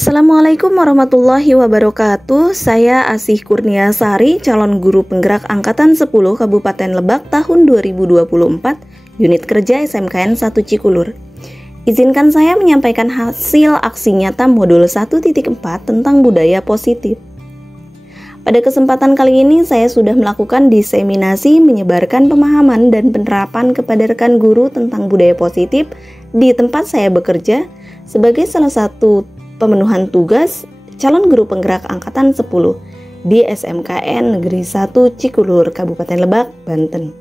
Assalamualaikum warahmatullahi wabarakatuh. Saya Asih Kurniasari, calon guru penggerak Angkatan 10 Kabupaten Lebak tahun 2024, unit kerja SMKN 1 Cikulur. Izinkan saya menyampaikan hasil aksi nyata modul 1.4 tentang budaya positif. Pada kesempatan kali ini saya sudah melakukan diseminasi menyebarkan pemahaman dan penerapan kepada rekan guru tentang budaya positif di tempat saya bekerja sebagai salah satu pemenuhan tugas calon guru penggerak Angkatan 10 di SMKN Negeri 1 Cikulur, Kabupaten Lebak, Banten.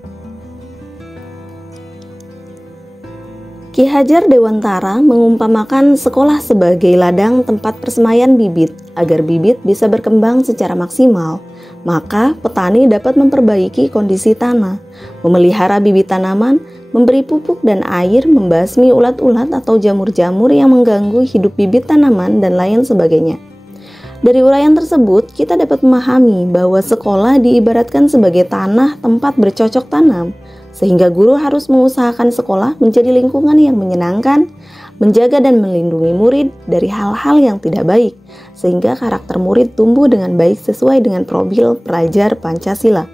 Ki Hajar Dewantara mengumpamakan sekolah sebagai ladang tempat persemaian bibit. Agar bibit bisa berkembang secara maksimal, maka petani dapat memperbaiki kondisi tanah, memelihara bibit tanaman, memberi pupuk dan air, membasmi ulat-ulat atau jamur-jamur yang mengganggu hidup bibit tanaman, dan lain sebagainya. Dari uraian tersebut, kita dapat memahami bahwa sekolah diibaratkan sebagai tanah tempat bercocok tanam, sehingga guru harus mengusahakan sekolah menjadi lingkungan yang menyenangkan, menjaga dan melindungi murid dari hal-hal yang tidak baik, sehingga karakter murid tumbuh dengan baik sesuai dengan profil pelajar Pancasila.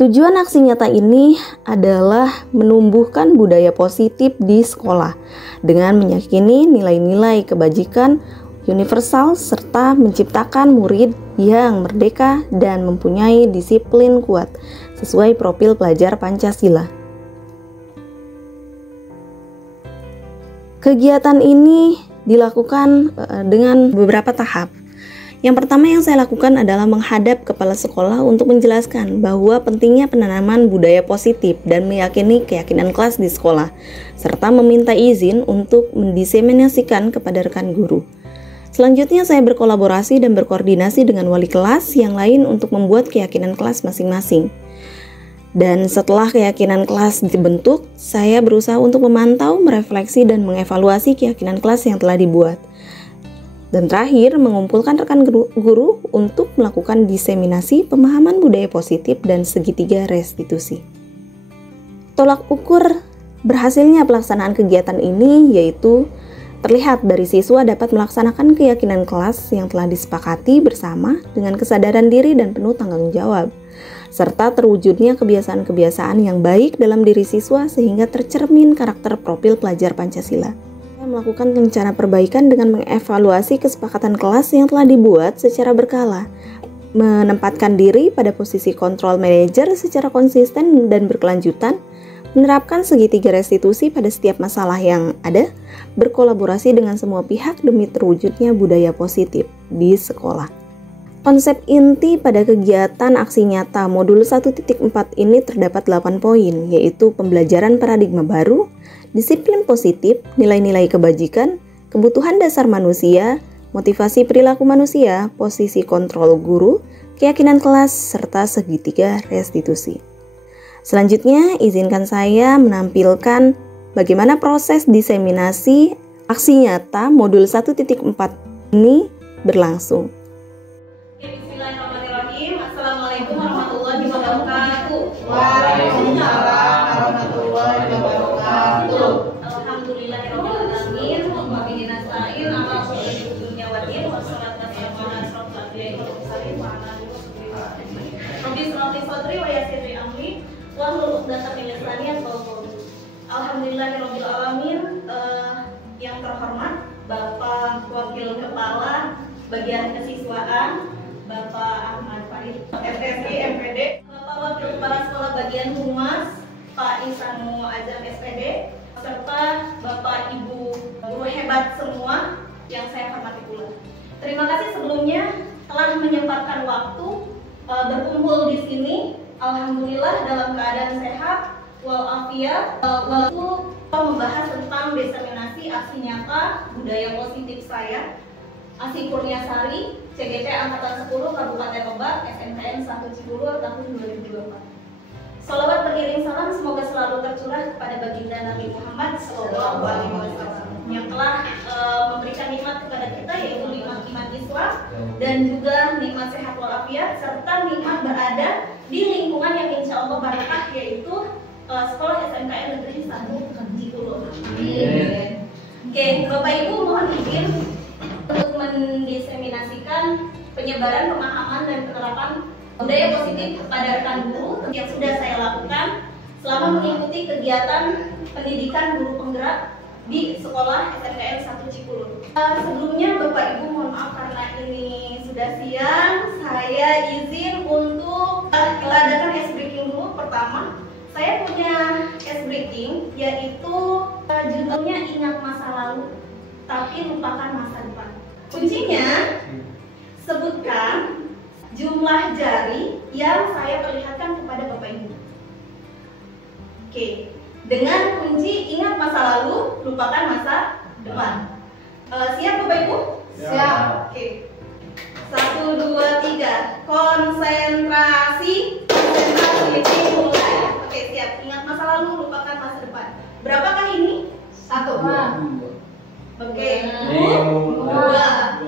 Tujuan aksi nyata ini adalah menumbuhkan budaya positif di sekolah dengan meyakini nilai-nilai kebajikan universal serta menciptakan murid yang merdeka dan mempunyai disiplin kuat sesuai profil pelajar Pancasila. Kegiatan ini dilakukan dengan beberapa tahap. Yang pertama yang saya lakukan adalah menghadap kepala sekolah untuk menjelaskan bahwa pentingnya penanaman budaya positif dan meyakini keyakinan kelas di sekolah, serta meminta izin untuk mendiseminasikan kepada rekan guru. Selanjutnya saya berkolaborasi dan berkoordinasi dengan wali kelas yang lain untuk membuat keyakinan kelas masing-masing. Dan setelah keyakinan kelas dibentuk, saya berusaha untuk memantau, merefleksi, dan mengevaluasi keyakinan kelas yang telah dibuat. Dan terakhir, mengumpulkan rekan guru untuk melakukan diseminasi pemahaman budaya positif dan segitiga restitusi. Tolak ukur berhasilnya pelaksanaan kegiatan ini yaitu terlihat dari siswa dapat melaksanakan keyakinan kelas yang telah disepakati bersama dengan kesadaran diri dan penuh tanggung jawab, serta terwujudnya kebiasaan-kebiasaan yang baik dalam diri siswa sehingga tercermin karakter profil pelajar Pancasila. Saya melakukan rencana perbaikan dengan mengevaluasi kesepakatan kelas yang telah dibuat secara berkala, menempatkan diri pada posisi kontrol manajer secara konsisten dan berkelanjutan, menerapkan segitiga restitusi pada setiap masalah yang ada, berkolaborasi dengan semua pihak demi terwujudnya budaya positif di sekolah. Konsep inti pada kegiatan aksi nyata modul 1.4 ini terdapat 8 poin, yaitu pembelajaran paradigma baru, disiplin positif, nilai-nilai kebajikan, kebutuhan dasar manusia, motivasi perilaku manusia, posisi kontrol guru, keyakinan kelas, serta segitiga restitusi. Selanjutnya, izinkan saya menampilkan bagaimana proses diseminasi aksi nyata modul 1.4 ini berlangsung. Bismillahirrahmanirrahim. Assalamualaikum warahmatullahi wabarakatuh. Waalaikumsalam warahmatullahi wabarakatuh. Alhamdulillahirrahmanirrahim. Wabillahi nasta'in ala syukur dunia wa din. Wassalatu wassalamu ala asyrofil anbiya'i wal mursalin wa ala alihi wasallam. Rabbi shrah li sadri wa yassir li amri wahlul 'uqdatam min lisani yafqahu qawli. Alhamdulillahirabbil alamin. Yang terhormat Bapak Wakil Kepala Bagian Kesiswaan Bapak Ahmad Farid, FSI MPD, Bapak Wakil Kepala Sekolah Bagian Humas Pak Isanu Azam SPD, serta Bapak Ibu guru hebat semua yang saya hormati pula. Terima kasih sebelumnya telah menyempatkan waktu berkumpul di sini. Alhamdulillah dalam keadaan sehat walafiat. Waktu membahas tentang diseminasi aksi nyata budaya positif saya, Asih Kurniasari, CGP Angkatan 10 Kabupaten Lebak, SMKN 1 Cikulur tahun 2024. Salawat beriring salam semoga selalu tercurah kepada baginda Nabi Muhammad SAW yang telah memberikan nikmat kepada kita, yaitu nikmat iman Islam dan juga nikmat sehat walafiat serta nikmat berada di lingkungan yang insya Allah barakah, yaitu sekolah SMKN Negeri 1 Cikulur. Oke, Bapak Ibu mohon izin untuk mendiseminasikan penyebaran pemahaman dan penerapan budaya positif kepada rekan guru yang sudah saya lakukan selama mengikuti kegiatan pendidikan guru penggerak di sekolah SMKN 1 Cikulur. Sebelumnya Bapak Ibu mohon maaf karena ini sudah siang, saya izin untuk kita adakan ice breaking dulu. Pertama, saya punya ice breaking yaitu judulnya ingat masa lalu tapi lupakan masa depan. Kuncinya sebutkan jumlah jari yang saya perlihatkan kepada Bapak Ibu. Oke, dengan kunci ingat masa lalu, lupakan masa depan. Siap Bapak Ibu? Siap. Oke. 1, 2, 3. Konsentrasi. Dimulai. Oke, siap. Ingat masa lalu, lupakan masa depan. Berapakah ini? 1. Oke. 2.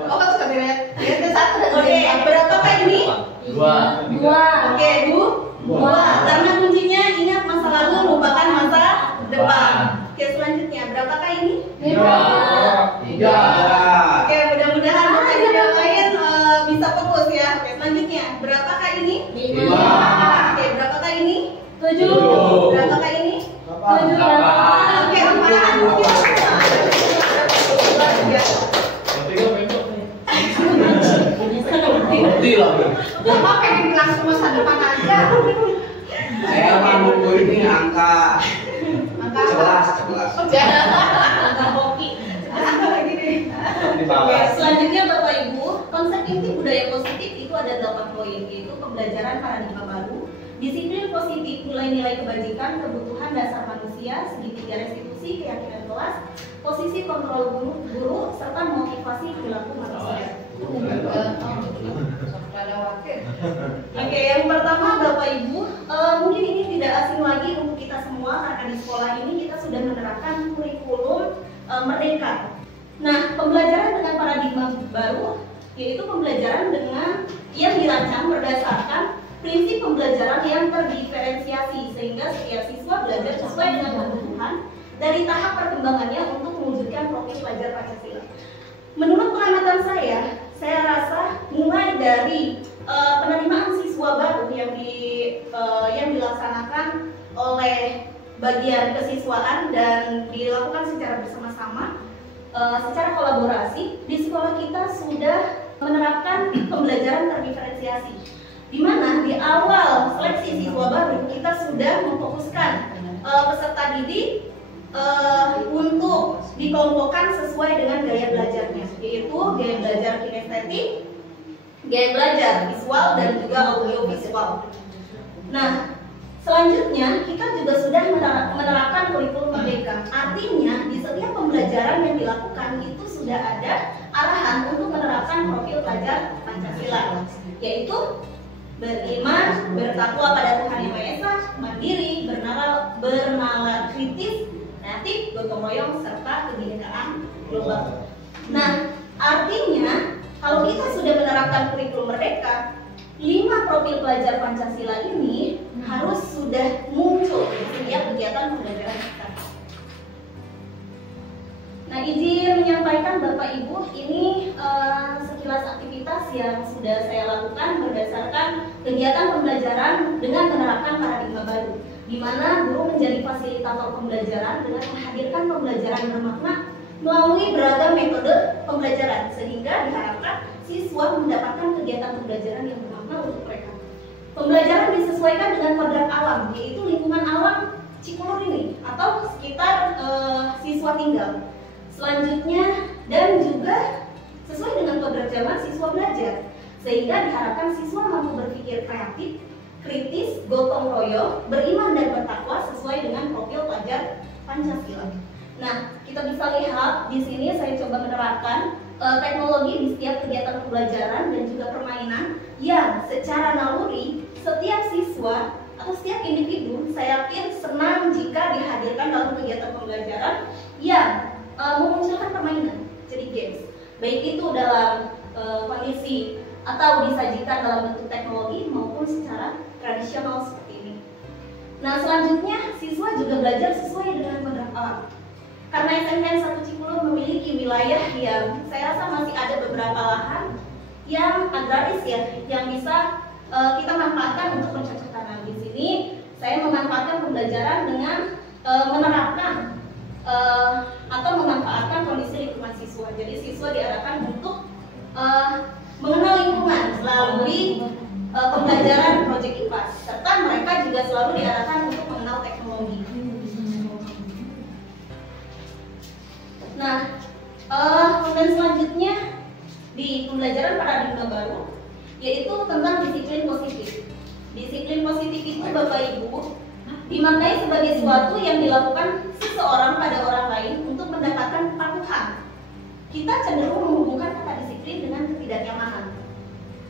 Oh, kan suka lihat. Lihat 1 dan Oke, berapakah ini? 2. Oke, 2. Karena kuncinya ingat masa lalu, lupakan masa depan. Oke, selanjutnya berapakah ini? 3. Oke, mudah-mudahan Bapak Ibu yang lain bisa fokus ya. Oke, selanjutnya berapakah ini? 5. Oke, berapakah ini? 7. Berapakah ini? 8. Oke, 4. Ngerti lah. Bapak pengen langsung masa depan aja. Saya mau ini angka Angka apa? 11. Angka hoki. Lagi nih. Oke, selanjutnya Bapak Ibu, konsep inti budaya positif itu ada 8 poin, yaitu pembelajaran paradigma baru, disiplin positif, nilai-nilai kebajikan, kebutuhan dasar manusia, segitiga restitusi, keyakinan kelas, posisi kontrol guru, serta motivasi perilaku manusia. Oke, yang pertama Bapak Ibu, mungkin ini tidak asing lagi untuk kita semua karena di sekolah ini kita sudah menerapkan kurikulum merdeka. Nah, pembelajaran dengan paradigma baru yaitu pembelajaran dengan yang dirancang berdasarkan prinsip pembelajaran yang terdiferensiasi sehingga setiap siswa belajar sesuai dengan kebutuhan dari tahap perkembangannya untuk mewujudkan profil pelajar Pancasila. Menurut pengamatan saya rasa mulai dari penerimaan siswa baru yang dilaksanakan oleh bagian kesiswaan dan dilakukan secara bersama-sama, secara kolaborasi di sekolah kita sudah menerapkan pembelajaran terdiferensiasi, di mana di awal seleksi siswa baru kita sudah memfokuskan peserta didik untuk dikelompokkan sesuai dengan gaya belajarnya, yaitu gaya belajar kinestetik, gaya belajar visual, dan juga audiovisual. Nah, selanjutnya kita juga sudah menerapkan kurikulum merdeka. Artinya di setiap pembelajaran yang dilakukan itu sudah ada arahan untuk menerapkan profil pelajar Pancasila, yaitu beriman, bertakwa pada Tuhan Yang Maha Esa, mandiri, bernalar kritis, kreatif, gotong royong, serta kebinekaan global. Nah, artinya kalau kita sudah menerapkan kurikulum merdeka, 5 profil pelajar Pancasila ini harus sudah muncul di setiap kegiatan pembelajaran kita. Nah, izin menyampaikan Bapak Ibu, ini sekilas aktivitas yang sudah saya lakukan berdasarkan kegiatan pembelajaran dengan menerapkan paradigma baru, di mana guru menjadi fasilitator pembelajaran dengan menghadirkan pembelajaran bermakna melalui beragam metode pembelajaran, sehingga diharapkan siswa mendapatkan kegiatan pembelajaran yang bermakna untuk mereka. Pembelajaran disesuaikan dengan kodrat alam, yaitu lingkungan alam Cikulur ini atau sekitar siswa tinggal. Selanjutnya, dan juga sesuai dengan kodrat zaman siswa belajar, sehingga diharapkan siswa mampu berpikir kreatif, kritis, gotong royong, beriman dan bertakwa sesuai dengan profil pelajar Pancasila. Nah, kita bisa lihat di sini saya coba menerapkan teknologi di setiap kegiatan pembelajaran dan juga permainan yang secara naluri setiap siswa atau setiap individu saya yakin senang jika dihadirkan dalam kegiatan pembelajaran yang memunculkan permainan, jadi games, baik itu dalam kondisi atau disajikan dalam bentuk teknologi maupun secara tradisional seperti ini. Nah, selanjutnya siswa juga belajar sesuai dengan kodrat alam. karena SMKN 1 Cipulut memiliki wilayah yang saya rasa masih ada beberapa lahan yang agraris ya, yang bisa kita manfaatkan untuk bercocok tanam. Di sini saya memanfaatkan pembelajaran dengan menerapkan atau memanfaatkan kondisi lingkungan siswa. Jadi siswa diarahkan untuk mengenal lingkungan melalui pembelajaran proyek IPAS, serta mereka juga selalu diarahkan untuk mengenal teknologi. Nah, konten selanjutnya di pembelajaran paradigma baru yaitu tentang disiplin positif. Disiplin positif itu Bapak Ibu dimaknai sebagai suatu yang dilakukan seseorang pada orang lain untuk mendapatkan kepatuhan. Kita cenderung menghubungkan kata disiplin dengan ketidaknyamanan.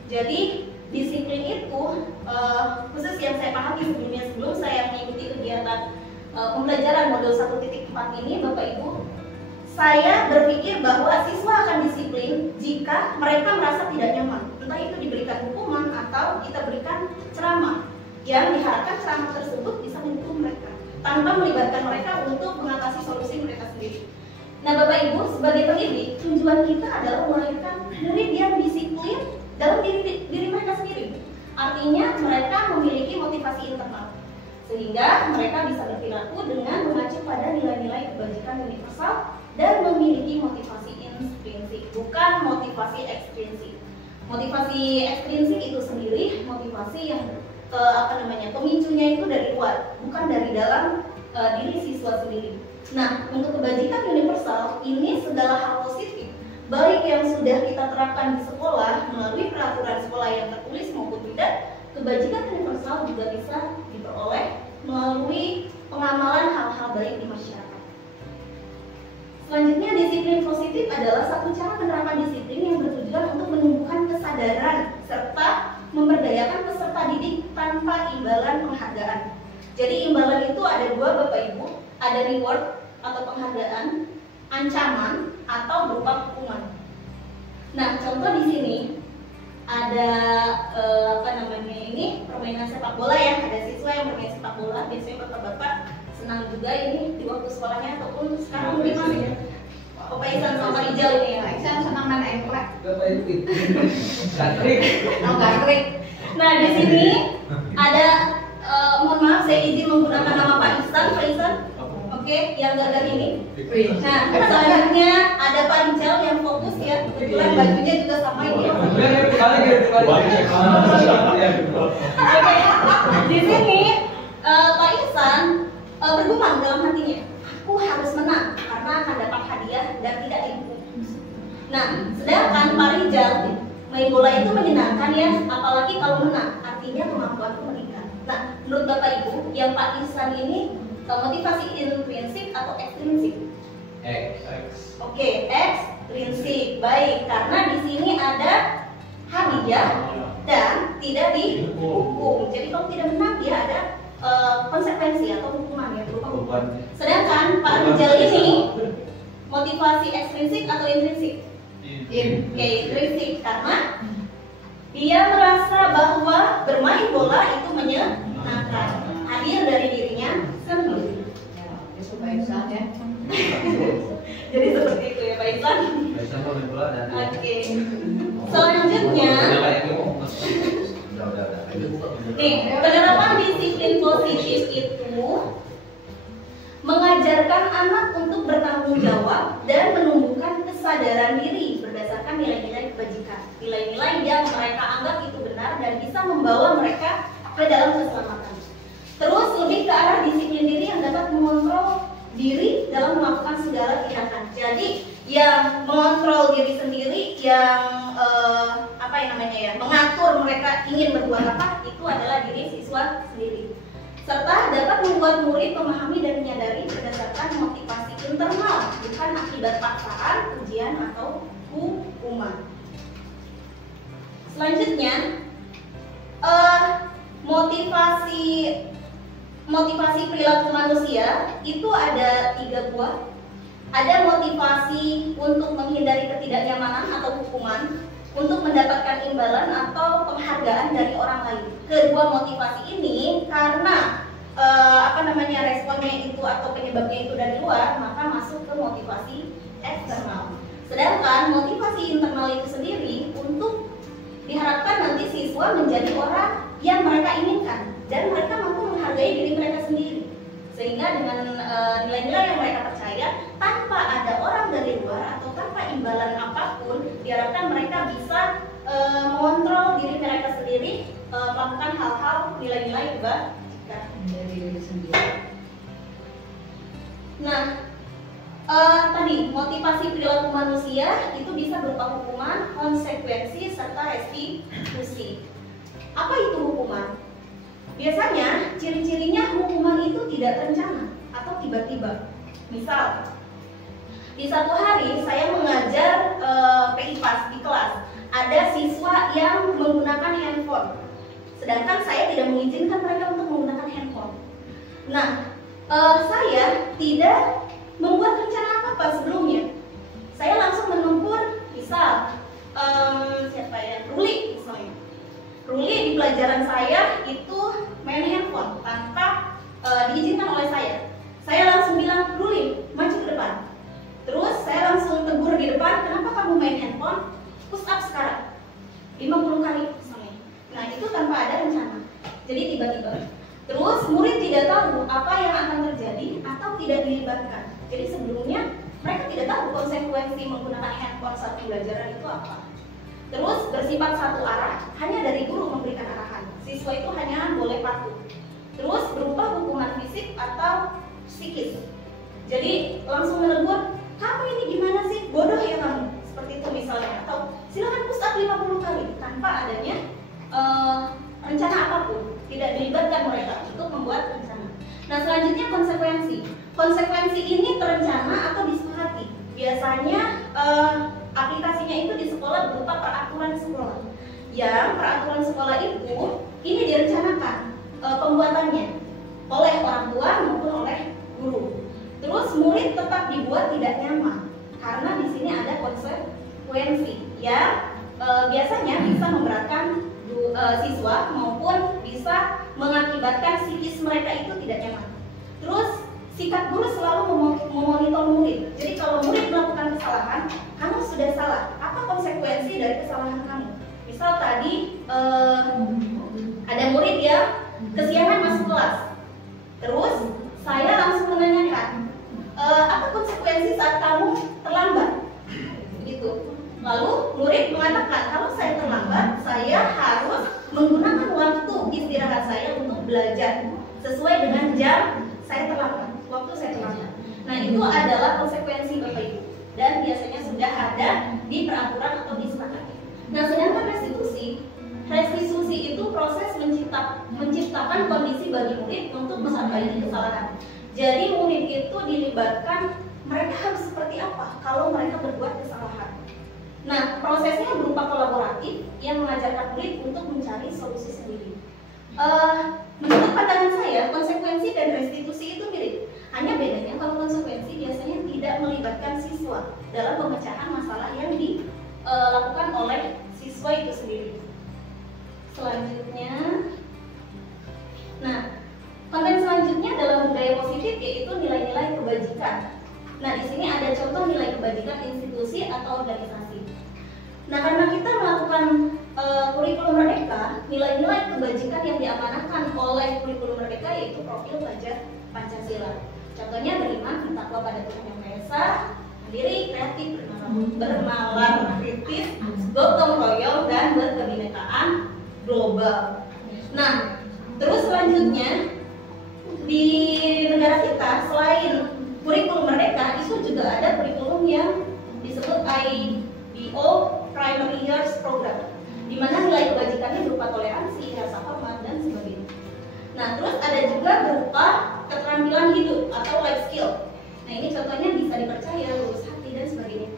Jadi disiplin itu khusus yang saya pahami sebelumnya, sebelum saya mengikuti kegiatan pembelajaran modul 1.4 ini, Bapak Ibu, saya berpikir bahwa siswa akan disiplin jika mereka merasa tidak nyaman. Entah itu diberikan hukuman atau kita berikan ceramah yang diharapkan ceramah tersebut bisa mendukung mereka tanpa melibatkan mereka untuk mengatasi solusi mereka sendiri. Nah, Bapak Ibu, sebagai pendidik, tujuan kita adalah melahirkan murid yang disiplin dalam diri mereka sendiri. Artinya mereka memiliki motivasi internal sehingga mereka bisa berperilaku dengan mengacu pada nilai-nilai kebajikan universal dan memiliki motivasi intrinsik, bukan motivasi ekstrinsik. Motivasi ekstrinsik itu sendiri motivasi yang pemicunya itu dari luar, bukan dari dalam diri siswa sendiri. Nah, untuk kebajikan universal ini segala hal positif, baik yang sudah kita terapkan di sekolah melalui peraturan sekolah yang tertulis maupun tidak, kebajikan universal juga bisa diperoleh melalui pengamalan hal-hal baik di masyarakat. Selanjutnya, disiplin positif adalah satu cara penerapan disiplin yang bertujuan untuk menumbuhkan kesadaran serta memberdayakan peserta didik tanpa imbalan penghargaan. Jadi imbalan itu ada dua, Bapak Ibu, ada reward atau penghargaan, ancaman atau berupa hukuman. Nah, contoh di sini ada ini permainan sepak bola ya, ada siswa yang bermain sepak bola, biasanya bapak-bapak senang juga ini di waktu sekolahnya ataupun sekarang mungkin masih ya. Bapak Isan sama Rijal ini ya. Isan senang main engklek. Gatrik. Oh, gatrik. Nah, di sini ada mohon maaf saya izin menggunakan nama Pak Isan. Oke, yang gagal ini. Nah, selanjutnya ada Pak Rijal yang fokus ya. Kebetulan bajunya juga sama ini. Oke, di sini Pak Isan bergumam dalam hatinya, aku harus menang karena akan dapat hadiah dan tidak dihukum. Nah, sedangkan Pak Rijal main bola itu menyenangkan ya, apalagi kalau menang, artinya kemampuanku meningkat. Nah, menurut Bapak Ibu, yang Pak Isan ini motivasi intrinsik atau ekstrinsik? Oke, ekstrinsik. Baik, karena di sini ada hadiah dan tidak dihukum. Jadi kalau tidak menang dia ada konsekuensi atau hukuman ya, berupa hukuman. Sedangkan Pak Rijal ini motivasi ekstrinsik atau intrinsik? Oke, intrinsik, karena dia merasa bahwa bermain bola itu menyenangkan, hadir dari dirinya sendiri. Itu Pak Isan ya. Jadi seperti itu ya Pak Isan. Oke. Selanjutnya, nih, penerapan disiplin positif itu mengajarkan anak untuk bertanggung jawab dan menumbuhkan kesadaran diri berdasarkan nilai-nilai kebajikan, nilai-nilai yang mereka anggap itu benar dan bisa membawa mereka ke dalam keselamatan. Terus lebih ke arah disiplin diri yang dapat mengontrol diri dalam melakukan segala tindakan. Jadi yang mengontrol diri sendiri, yang mengatur mereka ingin berbuat apa, itu adalah diri siswa sendiri. Serta dapat membuat murid memahami dan menyadari berdasarkan motivasi internal, bukan akibat paksaan, ujian atau hukuman. Selanjutnya, motivasi perilaku manusia itu ada 3 buah. Ada motivasi untuk menghindari ketidaknyamanan atau hukuman, untuk mendapatkan imbalan atau penghargaan dari orang lain. Kedua motivasi ini karena responnya itu atau penyebabnya itu dari luar, maka masuk ke motivasi eksternal. Sedangkan motivasi internal itu sendiri untuk diharapkan nanti siswa menjadi orang yang mereka inginkan dan mereka mampu menghargai diri mereka sendiri. Sehingga dengan nilai-nilai yang mereka percaya, tanpa ada orang dari luar atau tanpa imbalan apapun, diharapkan mereka bisa mengontrol diri mereka sendiri, melakukan hal-hal nilai-nilai kebajikan dari diri sendiri. Nah, tadi motivasi perilaku manusia itu bisa berupa hukuman, konsekuensi, serta restitusi. Apa itu hukuman? Biasanya ciri-cirinya hukuman itu tidak terencana atau tiba-tiba. Misal, di satu hari saya mengajar PIPAS di kelas, ada siswa yang menggunakan handphone, sedangkan saya tidak mengizinkan mereka untuk menggunakan handphone. Nah, saya tidak membuat rencana apa-apa sebelumnya. Saya langsung menegur, misal siapa ya, Ruli misalnya. Ruli di pelajaran saya itu main handphone tanpa diizinkan oleh saya. Saya langsung bilang, Ruli, maju ke depan. Terus saya langsung tegur di depan, kenapa kamu main handphone? Push up sekarang 50 kali misalnya. Nah, itu tanpa ada rencana. Jadi tiba-tiba. Terus murid tidak tahu apa yang akan terjadi atau tidak dilibatkan. Jadi sebelumnya mereka tidak tahu konsekuensi menggunakan handphone saat pembelajaran itu apa. Terus bersifat satu arah, hanya dari guru memberikan arahan. Siswa itu hanya boleh patuh. Terus berupa hukuman fisik atau psikis. Jadi langsung menegur, kamu ini gimana sih? Bodoh ya kamu. Seperti itu misalnya. Atau silakan push up 50 kali tanpa adanya rencana apapun. Tidak dilibatkan mereka untuk membuat rencana. Nah, selanjutnya konsekuensi. Konsekuensi ini terencana atau disepakati. Biasanya aplikasinya itu di sekolah berupa peraturan sekolah. Yang peraturan sekolah itu ini direncanakan pembuatannya oleh orang tua maupun oleh guru. Terus murid tetap dibuat tidak nyaman karena di sini ada konsekuensi yang biasanya bisa memberatkan siswa maupun bisa mengakibatkan psikis mereka itu tidak nyaman. Terus sikap guru selalu memonitor murid. Jadi kalau murid melakukan kesalahan, kamu sudah salah. Apa konsekuensi dari kesalahan kamu? Misal tadi ada murid yang kesiangan masuk kelas. Terus saya langsung menanyakan, apa konsekuensi saat kamu terlambat? Gitu. Lalu murid mengatakan, kalau saya terlambat, saya harus menggunakan waktu istirahat saya untuk belajar sesuai dengan jam saya terlambat, waktu saya terlambat. Nah, itu adalah konsekuensi Bapak Ibu dan biasanya sudah ada di peraturan atau disepakati. Nah, sedangkan restitusi itu proses menciptakan kondisi bagi murid untuk memperbaiki kesalahan. Jadi murid itu dilibatkan, mereka harus seperti apa kalau mereka berbuat kesalahan. Nah, prosesnya berupa kolaboratif yang mengajarkan murid untuk mencari solusi sendiri. Menurut pandangan saya, konsekuensi dan restitusi itu mirip. Hanya bedanya kalau konsekuensi biasanya tidak melibatkan siswa dalam pemecahan masalah yang dilakukan oleh siswa itu sendiri. Selanjutnya, nah, konten selanjutnya dalam budaya positif yaitu nilai-nilai kebajikan. Nah, di sini ada contoh nilai kebajikan institusi atau organisasi. Nah, karena kita melakukan kurikulum Merdeka, nilai-nilai kebajikan yang diamanahkan oleh kurikulum Merdeka yaitu profil pelajar Pancasila. Contohnya beriman, bertakwa pada Tuhan Yang Maha Esa, mandiri, kreatif, bernalar kritis, gotong royong, dan berkebinekaan global. Nah, terus selanjutnya di negara kita selain kurikulum Merdeka itu juga ada kurikulum yang disebut IBO Primary Years Program, di mana nilai kebajikannya berupa toleransi, rasa hormat, dan sebagainya. Nah, terus ada juga berupa keterampilan hidup atau life skill. Nah, ini contohnya bisa dipercaya, lurus hati, dan sebagainya.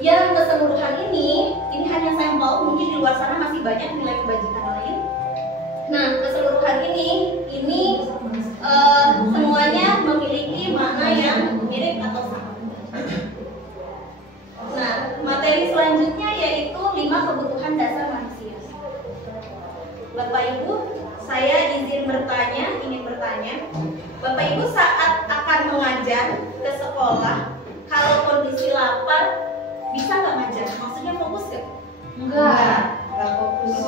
Yang keseluruhan ini hanya sampel, mungkin di luar sana masih banyak nilai kebajikan lain. Nah, keseluruhan ini semuanya memiliki makna yang mirip atau sama. Nah, materi selanjutnya yaitu 5 kebutuhan dasar manusia. Bapak Ibu, saya ingin bertanya, Bapak Ibu saat akan mengajar ke sekolah, kalau kondisi lapar bisa nggak ngajar? Maksudnya fokus nggak? Enggak fokus.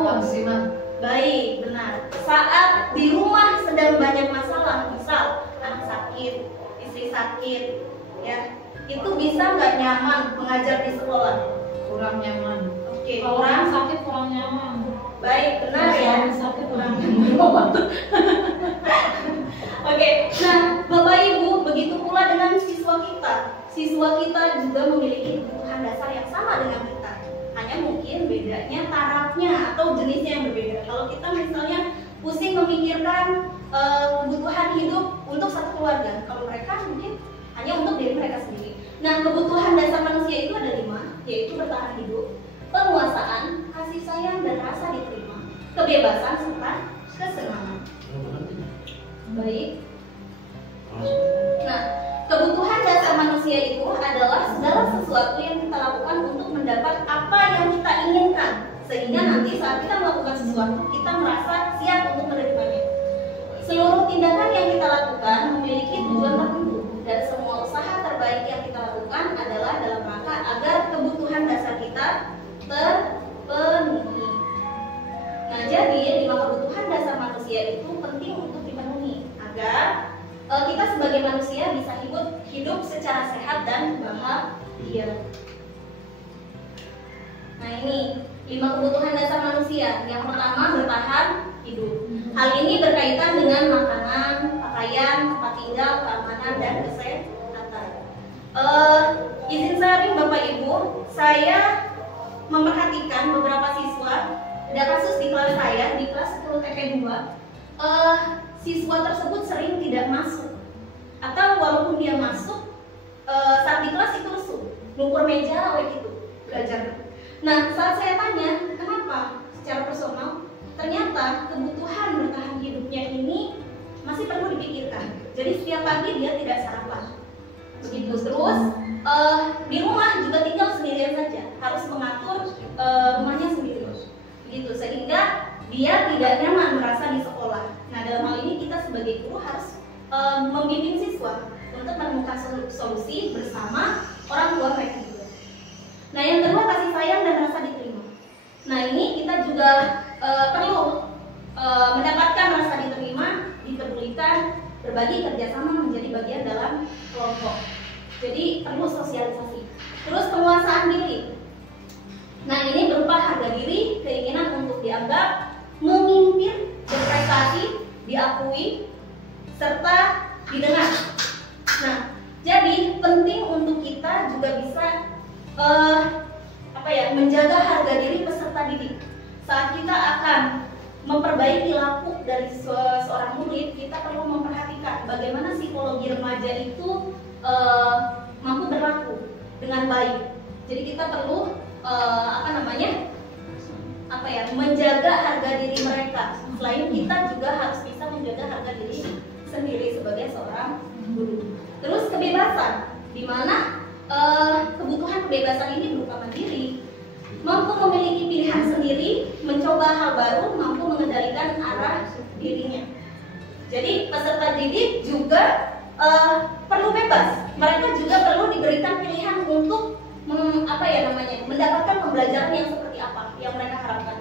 Maksimal. Baik, benar. Saat di rumah sedang banyak masalah, misal anak sakit, istri sakit, ya, itu bisa nggak nyaman mengajar di sekolah? Kurang nyaman. Oke, Kalau kurang. orang sakit kurang nyaman. Baik, benar ya. Orang sakit kurang nyaman. Oke, nah Bapak Ibu, begitu pula dengan siswa kita. Siswa kita juga memiliki kebutuhan dasar yang sama dengan kita. Hanya mungkin bedanya tarafnya atau jenisnya yang berbeda. Kalau kita misalnya pusing memikirkan kebutuhan hidup untuk satu keluarga, kalau mereka mungkin hanya untuk diri mereka sendiri. Nah, kebutuhan dasar manusia itu ada 5, yaitu bertahan hidup, penguasaan, kasih sayang dan rasa diterima, kebebasan serta kesenangan. Baik. Nah, kebutuhan dasar manusia itu adalah segala sesuatu yang kita lakukan untuk mendapat apa yang kita inginkan, sehingga nanti saat kita melakukan sesuatu kita merasa siap untuk menerimanya. Seluruh tindakan yang kita lakukan memiliki tujuan tertentu, dan semua usaha terbaik yang kita lakukan adalah dalam rangka agar kebutuhan dasar kita terpenuhi. Nah, jadi 5 kebutuhan dasar manusia itu penting untuk dipenuhi agar kita sebagai manusia bisa hidup secara sehat dan bahagia. Nah, ini 5 kebutuhan dasar manusia. Yang pertama, bertahan hidup. Hal ini berkaitan dengan makanan, pakaian, tempat tinggal, keamanan, dan kesehatan. Izin sharing Bapak Ibu, saya memperhatikan beberapa siswa. Ada kasus di kelas saya, di kelas 10 TP2, siswa tersebut sering tidak masuk, atau walaupun dia masuk, saat di kelas itu lesu, ngumpul meja, gitu, belajar. Nah, saat saya tanya, kenapa? Secara personal, ternyata kebutuhan bertahan hidupnya ini masih perlu dipikirkan. Jadi setiap pagi dia tidak sarapan. Begitu terus, di rumah juga tinggal sendirian saja, harus mengatur rumahnya sendiri. Begitu, sehingga dia tidak nyaman merasa di sekolah. Nah, dalam hal ini kita sebagai guru harus membimbing siswa untuk menemukan solusi bersama orang tua mereka juga. Nah, yang kedua, kasih sayang dan rasa diterima. Nah, ini kita juga perlu mendapatkan rasa diterima, dipedulikan, berbagi, kerjasama, menjadi bagian dalam kelompok. Jadi perlu sosialisasi. Terus penguasaan diri. Nah, ini berupa harga diri, keinginan untuk dianggap, memimpin, berprestasi, diakui, serta didengar. Nah, jadi penting untuk kita juga bisa menjaga harga diri peserta didik. Saat kita akan memperbaiki laku dari seorang murid, kita perlu memperhatikan bagaimana psikologi remaja itu mampu berlaku dengan baik. Jadi kita perlu menjaga harga diri mereka. Selain kita juga harus bisa menjaga harga diri sendiri sebagai seorang guru. Terus kebebasan, di mana kebutuhan kebebasan ini berupa mandiri, mampu memiliki pilihan sendiri, mencoba hal baru, mampu mengendalikan arah dirinya. Jadi peserta didik juga perlu bebas. Mereka juga perlu diberikan pilihan untuk mendapatkan pembelajaran yang seperti apa yang mereka harapkan.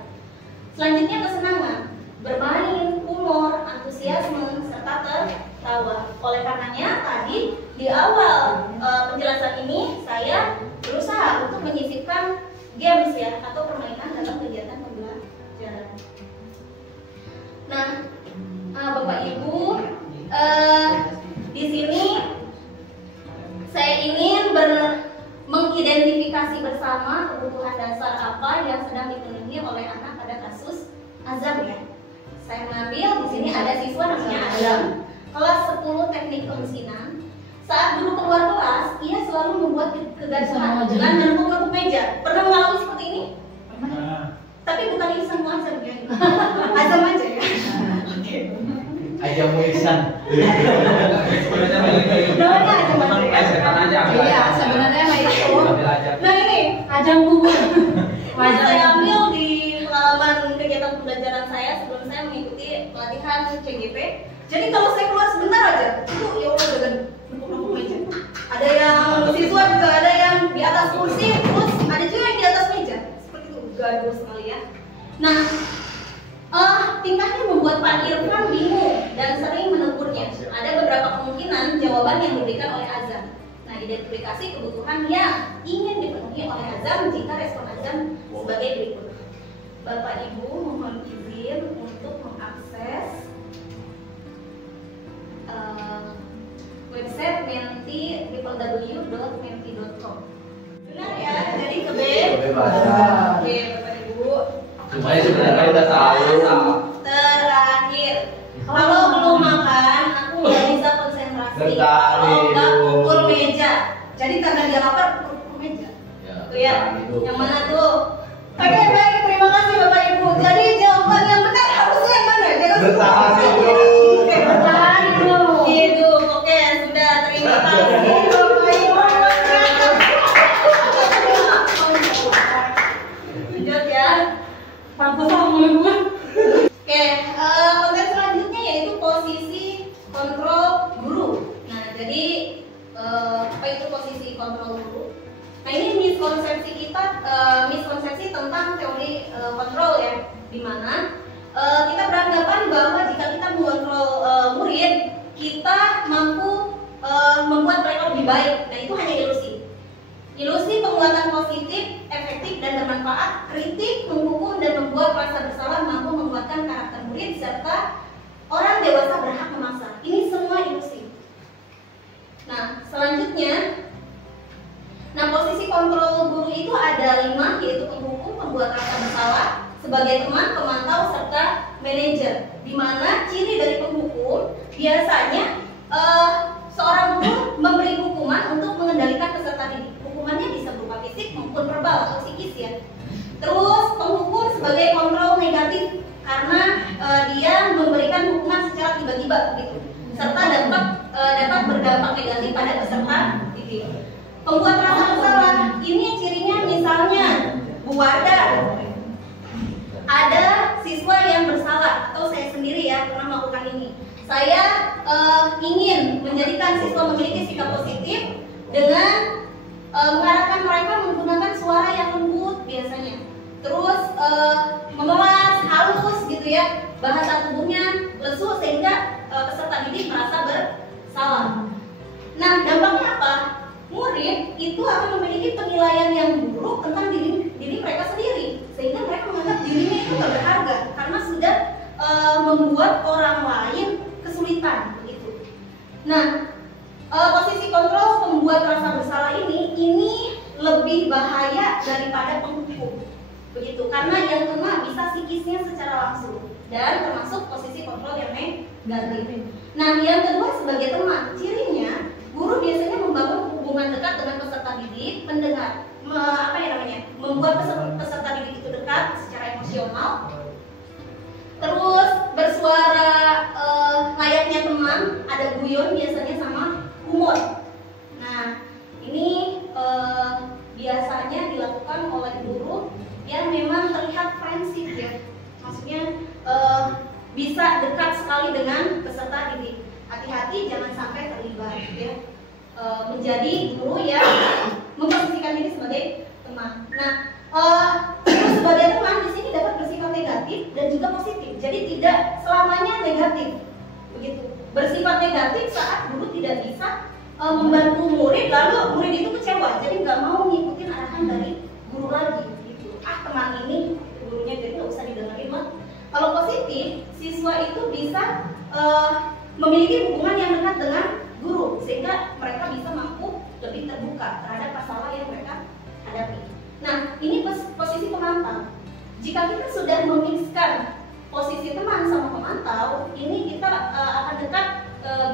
Selanjutnya kesenangan, bermain, humor, antusiasme, serta tertawa. Oleh karenanya tadi di awal penjelasan ini saya berusaha untuk menyisipkan games ya, atau permainan dalam kegiatan pembelajaran. Nah, Bapak Ibu, di sini saya ingin mengidentifikasi bersama kebutuhan dasar apa yang sedang dipenuhi oleh anak pada kasus Azam ya. Saya mengambil di sini ada siswa namanya Azam, kelas 10 teknik kemesinan. Saat guru keluar kelas, ia selalu membuat kegaduhan dengan menepuk-nepuk meja. Pernah mengalami seperti ini? Pernah. Tapi bukan ini semua Azam ya. Azam aja ya. Ajam Wisan. Namanya Azam aja ya. Iya, sebenarnya itu. Nah ini Ajang bubur. ini saya ambil di pengalaman kegiatan pembelajaran saya sebelum saya mengikuti pelatihan CGP. Jadi kalau saya keluar sebentar aja, itu ya udah nempuk-nempuk meja. Ada yang siswa juga ada yang di atas kursi, terus ada juga yang di atas meja. Seperti itu, gaduh sekali ya. Nah, tingkahnya membuat Pak Irfan bingung dan sering menegurnya. Ada beberapa kemungkinan jawaban yang diberikan oleh Azam. Nah, identifikasi kebutuhan yang ingin dipenuhi oleh Azam jika respon Azam sebagai berikut. Bapak Ibu mohon izin untuk mengakses website Menti www.menti.com. Benar ya? Jadi ke B. Oke, Bapak Ibu. Supaya sebenarnya kita tahu. Terakhir, kalau belum makan, aku nggak bisa konsentrasi. Bertani Kalau nggak dulu. pukul meja. Jadi karena dia lapar, pukul meja. Tuh ya, yang mana tuh? Oke, baik, terima kasih Bapak Ibu. Jadi jawaban yang benar harusnya yang mana? Jangan Bertahan dulu. Oke, bertahan dulu. Hidup, oke, sudah terima kasih Bapak Ibu. Lanjut ya. Pantas ngomongin gue. Oke, konten selanjutnya yaitu posisi kontrol guru. Nah, jadi apa itu posisi kontrol guru? Nah, ini miskonsepsi kita, miskonsepsi tentang teori kontrol ya, di mana kita beranggapan bahwa jika kita mengontrol murid, kita mampu membuat mereka lebih baik. Nah, itu hanya ilusi. Ilusi penguatan positif, efektif dan bermanfaat, kritik, menghukum dan membuat rasa bersalah mampu menguatkan karakter murid serta orang dewasa berhak memaksa. Ini semua ilusi. Nah, selanjutnya, posisi kontrol guru itu ada 5, yaitu penghukum, pembuat rasa bersalah, sebagai teman, pemantau serta manajer. Di mana ciri dari penghukum biasanya seorang guru memberi hukuman untuk mengendalikan peserta didik. Hukumannya bisa berupa fisik maupun verbal atau psikis ya. Terus penghukum sebagai kontrol negatif karena dia memberikan hukuman secara tiba-tiba gitu, serta dapat berdampak negatif pada peserta didik. Pembuat rasa bersalah ini cirinya misalnya Bu Wardah, ada siswa yang bersalah atau saya sendiri ya pernah melakukan ini. Saya ingin menjadikan siswa memiliki sikap positif dengan mengarahkan mereka menggunakan suara yang lembut biasanya, terus memelas, halus gitu ya, bahasa tubuhnya lesu sehingga peserta didik merasa bersalah. Nah, dampaknya apa? Murid itu akan memiliki penilaian yang buruk tentang diri mereka sendiri, sehingga mereka menganggap dirinya itu nggak berharga karena sudah membuat orang lain kesulitan begitu. Nah, posisi kontrol pembuat rasa bersalah ini lebih bahaya daripada penghukum begitu, karena yang kena bisa psikisnya secara langsung dan termasuk posisi kontrol yang negatif. Nah, yang kedua sebagai teman, cirinya guru biasanya membangun hubungan dekat dengan peserta didik, membuat peserta didik itu dekat secara emosional, terus bersuara layaknya teman, ada guyon biasanya sama humor. Nah, ini biasanya dilakukan oleh guru yang memang terlihat friendship ya, maksudnya bisa dekat sekali dengan peserta didik. Hati-hati jangan sampai terlibat ya, menjadi guru yang memposisikan diri sebagai teman. Nah, guru sebagai teman di sini dapat bersifat negatif dan juga positif. Jadi tidak selamanya negatif begitu. Bersifat negatif saat guru tidak bisa membantu murid, lalu murid itu kecewa, jadi nggak mau ngikutin arahan dari guru lagi gitu. Teman ini gurunya jadi nggak usah didengerin lah. Kalau positif, siswa itu bisa memiliki hubungan yang dekat dengan guru sehingga mereka bisa mampu lebih terbuka terhadap masalah yang mereka hadapi. Nah, ini posisi pemantau. Jika kita sudah memixkan posisi teman sama pemantau, ini kita akan dekat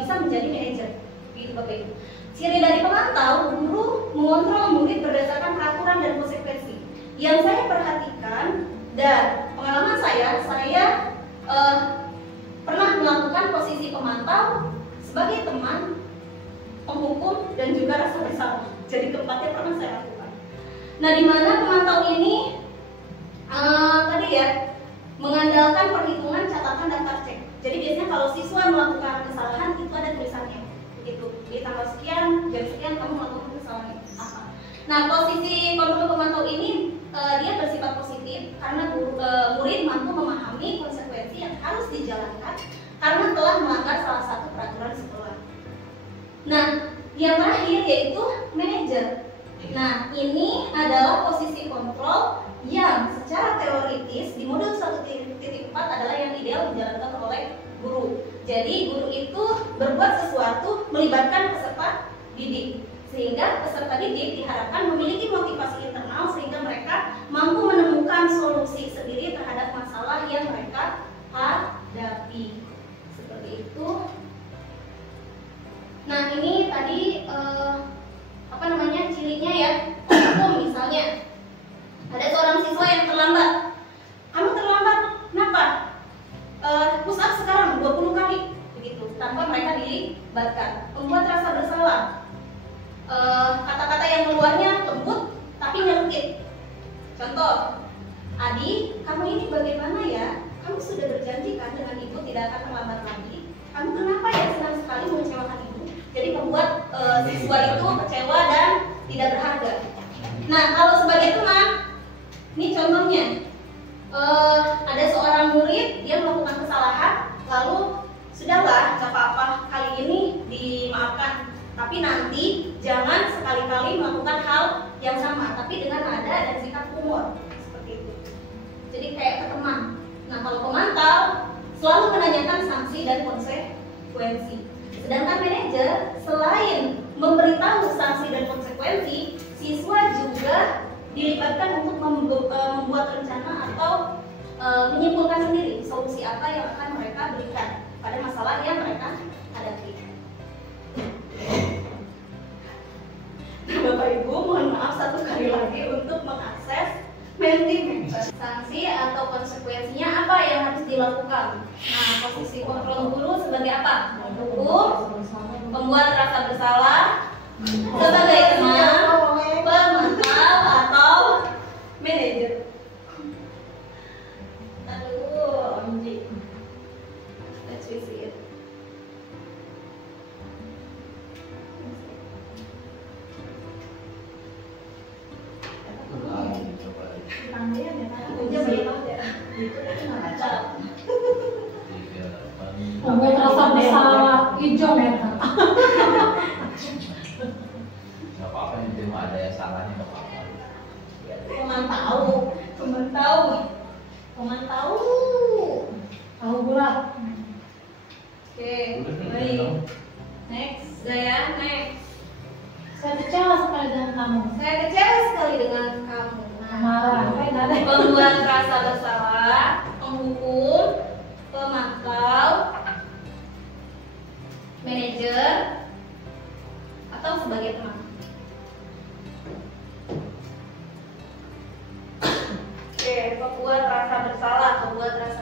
bisa menjadi manajer. Gitu Bapak Ibu. Ciri dari pemantau, guru mengontrol murid berdasarkan peraturan dan konsekuensi. Yang saya perhatikan dan pengalaman saya pernah melakukan posisi pemantau sebagai teman, penghukum dan juga rasa bersalah. Jadi keempatnya pernah saya lakukan. Nah, di mana pemantau ini tadi ya mengandalkan perhitungan catatan daftar cek. Jadi biasanya kalau siswa melakukan kesalahan itu ada tulisannya. Gitu. Di tanggal sekian, jam sekian kamu melakukan kesalahan apa. Nah, posisi kontrol pemantau ini dia bersifat positif karena murid mampu memahami konsekuensi yang harus dijalankan karena telah melanggar salah satu peraturan sekolah. Nah, yang terakhir yaitu manajer. Nah, ini adalah posisi kontrol yang secara teoritis di modul 1.4 adalah yang ideal dijalankan oleh guru. Jadi guru itu berbuat sesuatu melibatkan peserta didik, sehingga peserta didik diharapkan memiliki motivasi internal sehingga mereka mampu menemukan solusi sendiri terhadap masalah yang mereka hadapi. Seperti itu. Nah, ini tadi cirinya ya. Hukum misalnya ada seorang siswa yang terlambat. Kamu terlambat, kenapa? Push up sekarang 20 kali begitu, tanpa mereka dilibatkan. Membuat rasa bersalah. Kata-kata yang keluarnya lembut tapi nyelkit. Contoh, Adi, kamu ini bagaimana ya? Kamu sudah berjanji kan dengan ibu tidak akan terlambat lagi. Kamu kenapa ya senang sekali mengecewakan ibu? Jadi membuat siswa itu kecewa dan tidak berharga. Nah, kalau sebagai teman, ini contohnya, ada seorang murid dia melakukan kesalahan, lalu sudahlah, gak apa-apa, kali ini dimaafkan. Tapi nanti jangan sekali-kali melakukan hal yang sama, tapi dengan nada dan sikap humor seperti itu. Jadi kayak ke teman. Nah, kalau pemantau selalu menanyakan sanksi dan konsekuensi. Sedangkan manajer selain memberitahu sanksi dan konsekuensi, siswa juga dilibatkan untuk membuat rencana atau menyimpulkan sendiri solusi apa yang akan mereka berikan pada masalah yang mereka hadapi. Bapak Ibu, mohon maaf satu kali lagi untuk mengakses Mentimeter. Sanksi atau konsekuensinya apa yang harus dilakukan? Nah, posisi kontrol guru sebagai apa? Hukum, membuat rasa bersalah, sebagai teman, pemantau atau manajer. Aduh, OMG. Let's see it. Membuat rasa bersalah, hijau meta. Gak apa-apa, yang penting ada yang salahnya gak apa-apa. Pemantau. Tahu pula. Oke, baik. Next, Zaya, next. Saya kecewa sekali dengan kamu. Saya kecewa sekali dengan kamu. Nah, Marah, ada. membuat rasa bersalah, menghukum, pemantau, manajer, atau sebagai teman. Oke, membuat rasa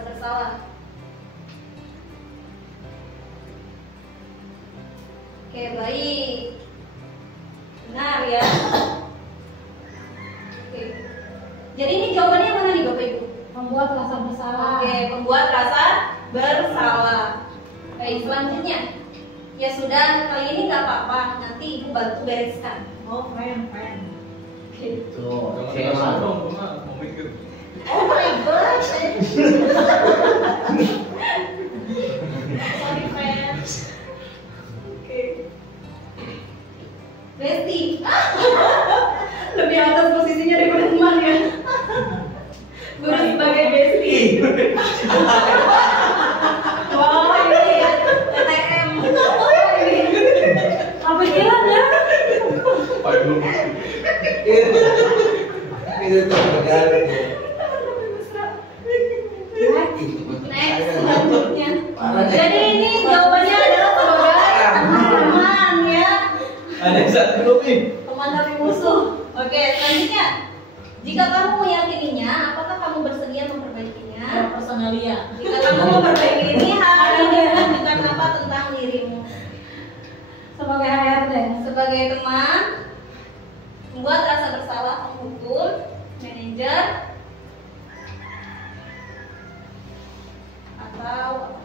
bersalah. Oke, baik. Benar ya. Oke. Jadi ini jawabannya mana nih Bapak Ibu? Membuat rasa bersalah. Oke, membuat rasa bersalah. Baik, selanjutnya. Ya sudah, kali ini nggak apa-apa. Nanti Ibu bantu bereskan. Oh, keren. Itu, Jangan dong, gue mah mau mikir. Oh my god. Sorry friends. Oke. Besti. Lebih atas posisinya daripada teman ya. Guru sebagai besti. Wow, ini ya TTM. Apa kiranya? Aduh. itu tuh benar. Next, selanjutnya. Jadi ini jawabannya adalah sebagai teman ya. Ada yang satu lebih. Teman tapi musuh. Oke, selanjutnya. Jika kamu meyakininya, apakah kamu bersedia memperbaikinya? Personalia. Jika kamu memperbaiki ini, hal ini menunjukkan apa tentang dirimu? Sebagai HRD. Sebagai teman, membuat rasa bersalah, menghukum, manajer, atau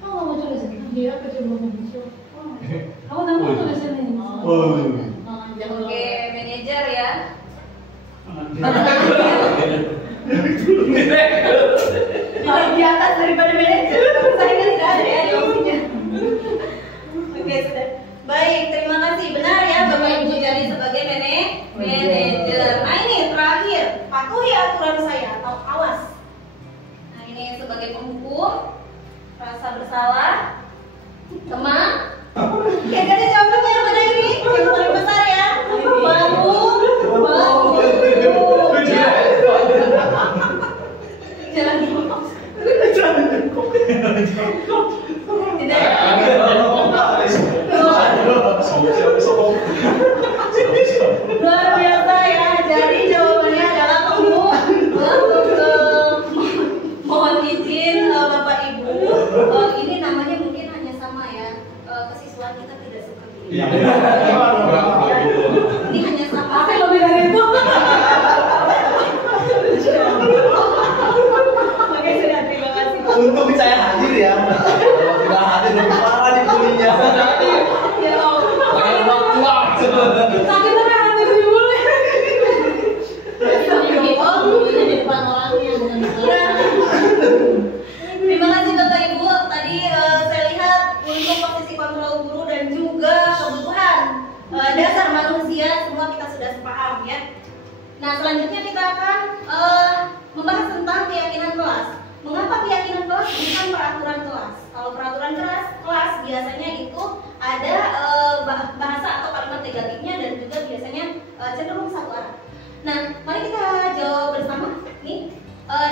Kamu nggak muncul di sini? Iya, kecil belum muncul. Kamu nama kamu tuh di sini. Oke, manajer ya. Lebih atas daripada manajer, tapi sayangnya tidak ada ya di opsinya. Oke, sudah. Baik, terima kasih. Benar ya Bapak Ibu jadi sebagai manajer. Nah ini terakhir, patuhi aturan saya atau awas. Nah ini sebagai penghukum, rasa bersalah, teman. Oke, jadi jawabnya yang mana ini? Yang paling besar ya. Jalan jongkok. Tidak luar biasa ya. Jadi jawabannya adalah mohon izin Bapak Ibu. Ini namanya mungkin hanya sama ya. Kesiswaan kita tidak seperti ini. Ini hanya sama. Tapi lebih dari itu. Oke, sudah, terima kasih. Untung saya hadir ya. Kalau tidak hadir lebih parah nih kulinya. Ya Allah. Sakit tapi hati dulu. Di depan orangnya bukan di belakang. Terima kasih Bapak Ibu. Tadi saya lihat untuk posisi kontrol guru dan juga kebutuhan dasar manusia semua kita sudah sepaham ya. Nah selanjutnya kita akan membahas tentang keyakinan kelas. Mengapa keyakinan kelas bukan peraturan kelas? Kalau peraturan kelas biasanya itu ada bahasa atau kalimat negatifnya dan juga biasanya cenderung satu arah. Nah, mari kita jawab bersama. Nih,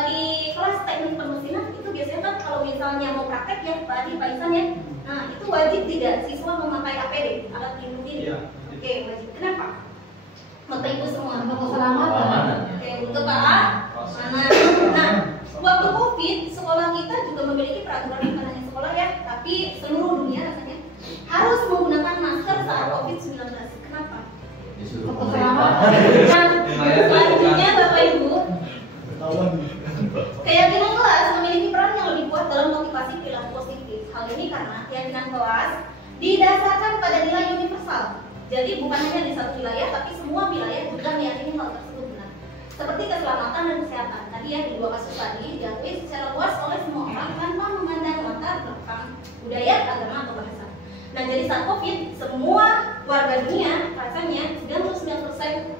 di kelas teknik penulisan itu biasanya kan kalau misalnya mau praktek ya, Pak Adi, Pak Isan ya. Nah, itu wajib tidak siswa memakai APD, alat pelindung diri? Oke, wajib. Kenapa? Bapak Ibu semua. Untuk keselamatan. Oke, untuk keamanan. Nah, waktu COVID, sekolah kita juga memiliki peraturan bukan hanya sekolah ya, tapi seluruh dunia rasanya harus menggunakan masker saat COVID-19. Kenapa? Disuruh Untuk pemerintah. keselamatan. Nah, selanjutnya Bapak Ibu, keyakinan kelas memiliki peran yang lebih kuat dalam motivasi perilaku positif. Hal ini karena keyakinan kelas didasarkan pada nilai universal. Jadi bukan hanya di satu wilayah, tapi semua wilayah juga meyakini hal tersebut benar. Seperti keselamatan dan kesehatan. Tadi ya di dua kasus tadi diakui secara luas oleh semua orang tanpa memandang latar belakang budaya, agama atau bahasa. Nah jadi saat COVID, semua warga dunia rasanya 99%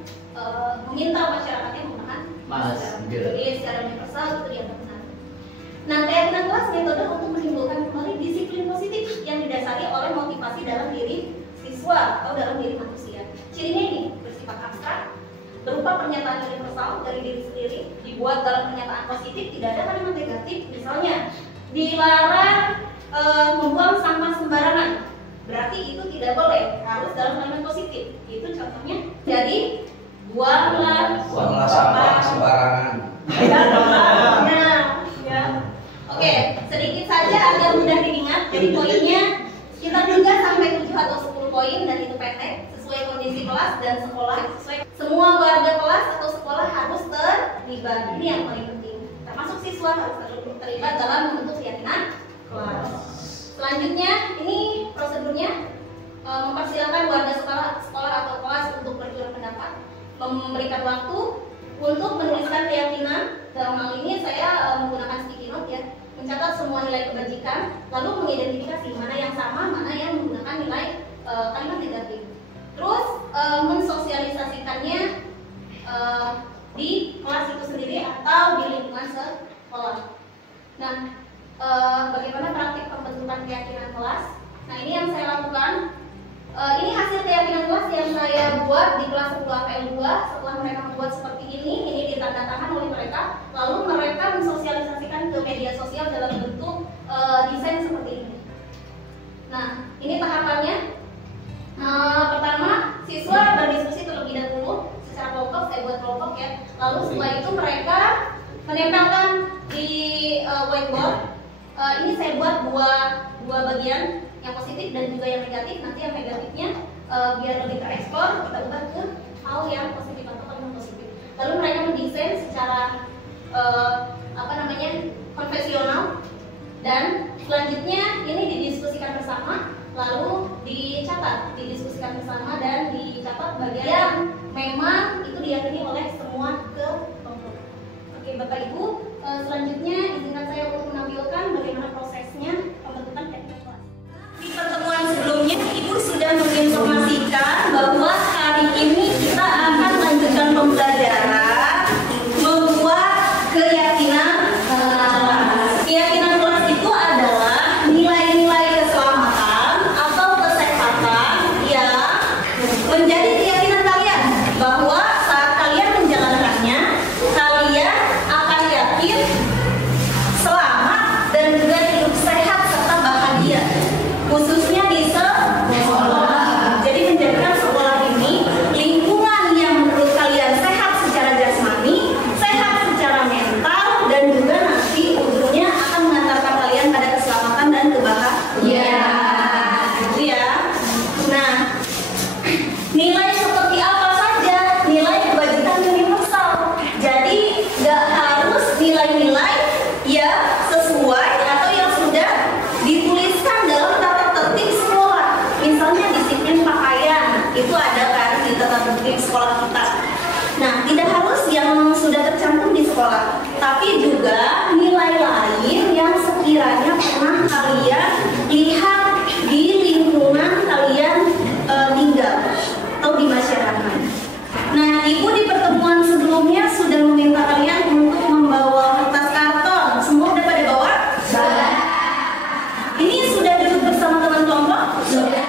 meminta masyarakatnya menggunakan masker. Jadi secara universal itu dianggap benar. Nah keyakinan kelas metode untuk menimbulkan kembali disiplin positif yang didasari oleh motivasi dalam diri siswa atau dalam diri manusia. Cirinya ini bersifat abstrak, berupa pernyataan universal dari diri sendiri, dibuat dalam pernyataan positif, tidak ada kalimat negatif. Misalnya, dilarang membuang sampah sembarangan, berarti itu tidak boleh, harus dalam kalimat positif. Itu contohnya. Jadi, buanglah sampah sembarangan. Nah, ya. Oke, sedikit saja agar mudah diingat. Jadi poinnya kita 3 sampai 7 atau 10 poin dan itu pendek sesuai kondisi kelas dan sekolah. Semua warga kelas atau sekolah harus terlibat. Ini yang paling penting. Termasuk siswa harus terlibat dalam membentuk keyakinan kelas. Selanjutnya, ini prosedurnya mempersilakan warga sekolah atau kelas untuk berjuang pendapat, memberikan waktu untuk menuliskan keyakinan. Dalam hal ini saya menggunakan sticky note ya, mencatat semua nilai kebajikan, lalu mengidentifikasi mana yang sama, mana yang menggunakan nilai kalimat negatif. Terus mensosialisasikannya di kelas itu sendiri atau di lingkungan sekolah. Nah, bagaimana praktik pembentukan keyakinan kelas? Nah, ini yang saya lakukan. Ini hasil keyakinan kelas yang saya buat di kelas 10 APL 2. Setelah mereka membuat seperti ini ditandatangan oleh mereka, lalu mereka mensosialisasikan ke media sosial dalam bentuk desain seperti ini. Nah, ini tahapannya. Pertama, siswa berdiskusi terlebih dahulu secara kelompok, saya buat kelompok ya. Lalu setelah itu mereka menempelkan di whiteboard. Ini saya buat dua bagian, yang positif dan juga yang negatif. Nanti yang negatifnya biar lebih tereksplor, kita ubah ke hal yang positif atau kalimat positif. Lalu mereka mendesain secara konvensional, dan selanjutnya ini didiskusikan bersama lalu dicatat, didiskusikan bersama dan dicatat bagian yang memang itu diyakini oleh semua kelompok. Oke, Bapak Ibu, selanjutnya izinkan saya untuk menampilkan bagaimana prosesnya pembentukan kelompok kelas. Di pertemuan sebelumnya, Ibu sudah menginformasikan bahwa hari ini kita akan lanjutkan pembelajaran membuat keyakinan kelas itu adalah nilai-nilai keselamatan atau kesehatan yang menjadi keyakinan kalian bahwa saat kalian menjalankannya, kalian akan yakin selamat dan juga hidup sehat serta bahagia, khususnya di sekolah. Jadi menjadikan sekolah ini lingkungan yang menurut kalian sehat secara jasmani, sehat secara mental, dan juga nanti ujungnya akan mengantarkan kalian pada keselamatan dan kebahagiaan. Gitu ya. Nah, nilai seperti apa saja? Nilai kebajikan universal. Jadi nggak harus nilai-nilai yang sesuai atau yang sudah dituliskan dalam tata tertib sekolah. Misalnya disiplin pakaian, itu ada kan di tata tertib sekolah kita. Nah, tidak harus yang sudah tercantum di sekolah, tapi juga nilai lain yang sekiranya pernah kalian lihat di lingkungan kalian tinggal atau di masyarakat. Nah, Ibu di pertemuan sebelumnya sudah meminta kalian untuk membawa kertas karton. Semua udah pada bawa? Sudah. Ini sudah duduk bersama teman kelompok? Sudah.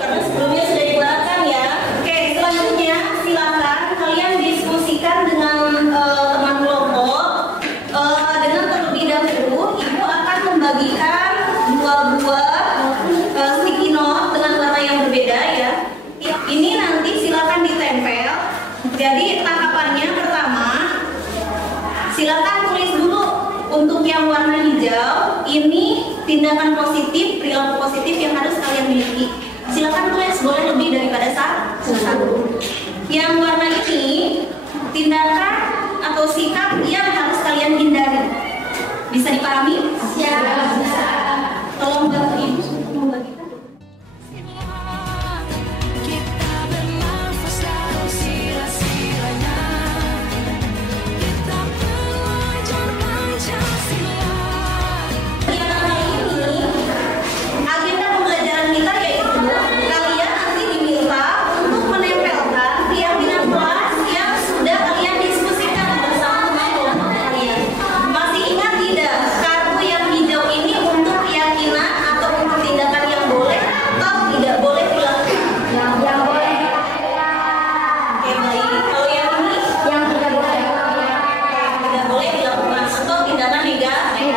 Karena sebelumnya sudah digunakan ya. Oke, selanjutnya silakan kalian diskusikan dengan teman kelompok. Dengan terlebih dahulu, Ibu akan membagikan dua buah sticky note dengan warna yang berbeda ya. Ini nanti silakan ditempel. Jadi tahapannya pertama, silakan tulis dulu untuk yang warna hijau. Ini tindakan positif, perilaku positif yang harus kalian miliki. Silakan tulis, boleh lebih daripada satu. Yang warna ini tindakan atau sikap yang harus kalian hindari. Bisa dipahami? Bisa. Tolong bantu Ibu untuk membagikan. Kita bernafas lalu sila-silanya, kita belajar Pancasila. Yang kali ini agenda pembelajaran kita yaitu kalian nanti diminta untuk menempelkan keyakinan kelas yang sudah kalian diskusikan bersama teman kelompok kalian. Masih ingat tidak kartu yang hijau ini untuk keyakinan atau untuk tindakan yang boleh atau tidak boleh dilakukan? Yang boleh. Oke, baik. Kalau yang ini yang tidak boleh dilakukan atau tindakan negatif.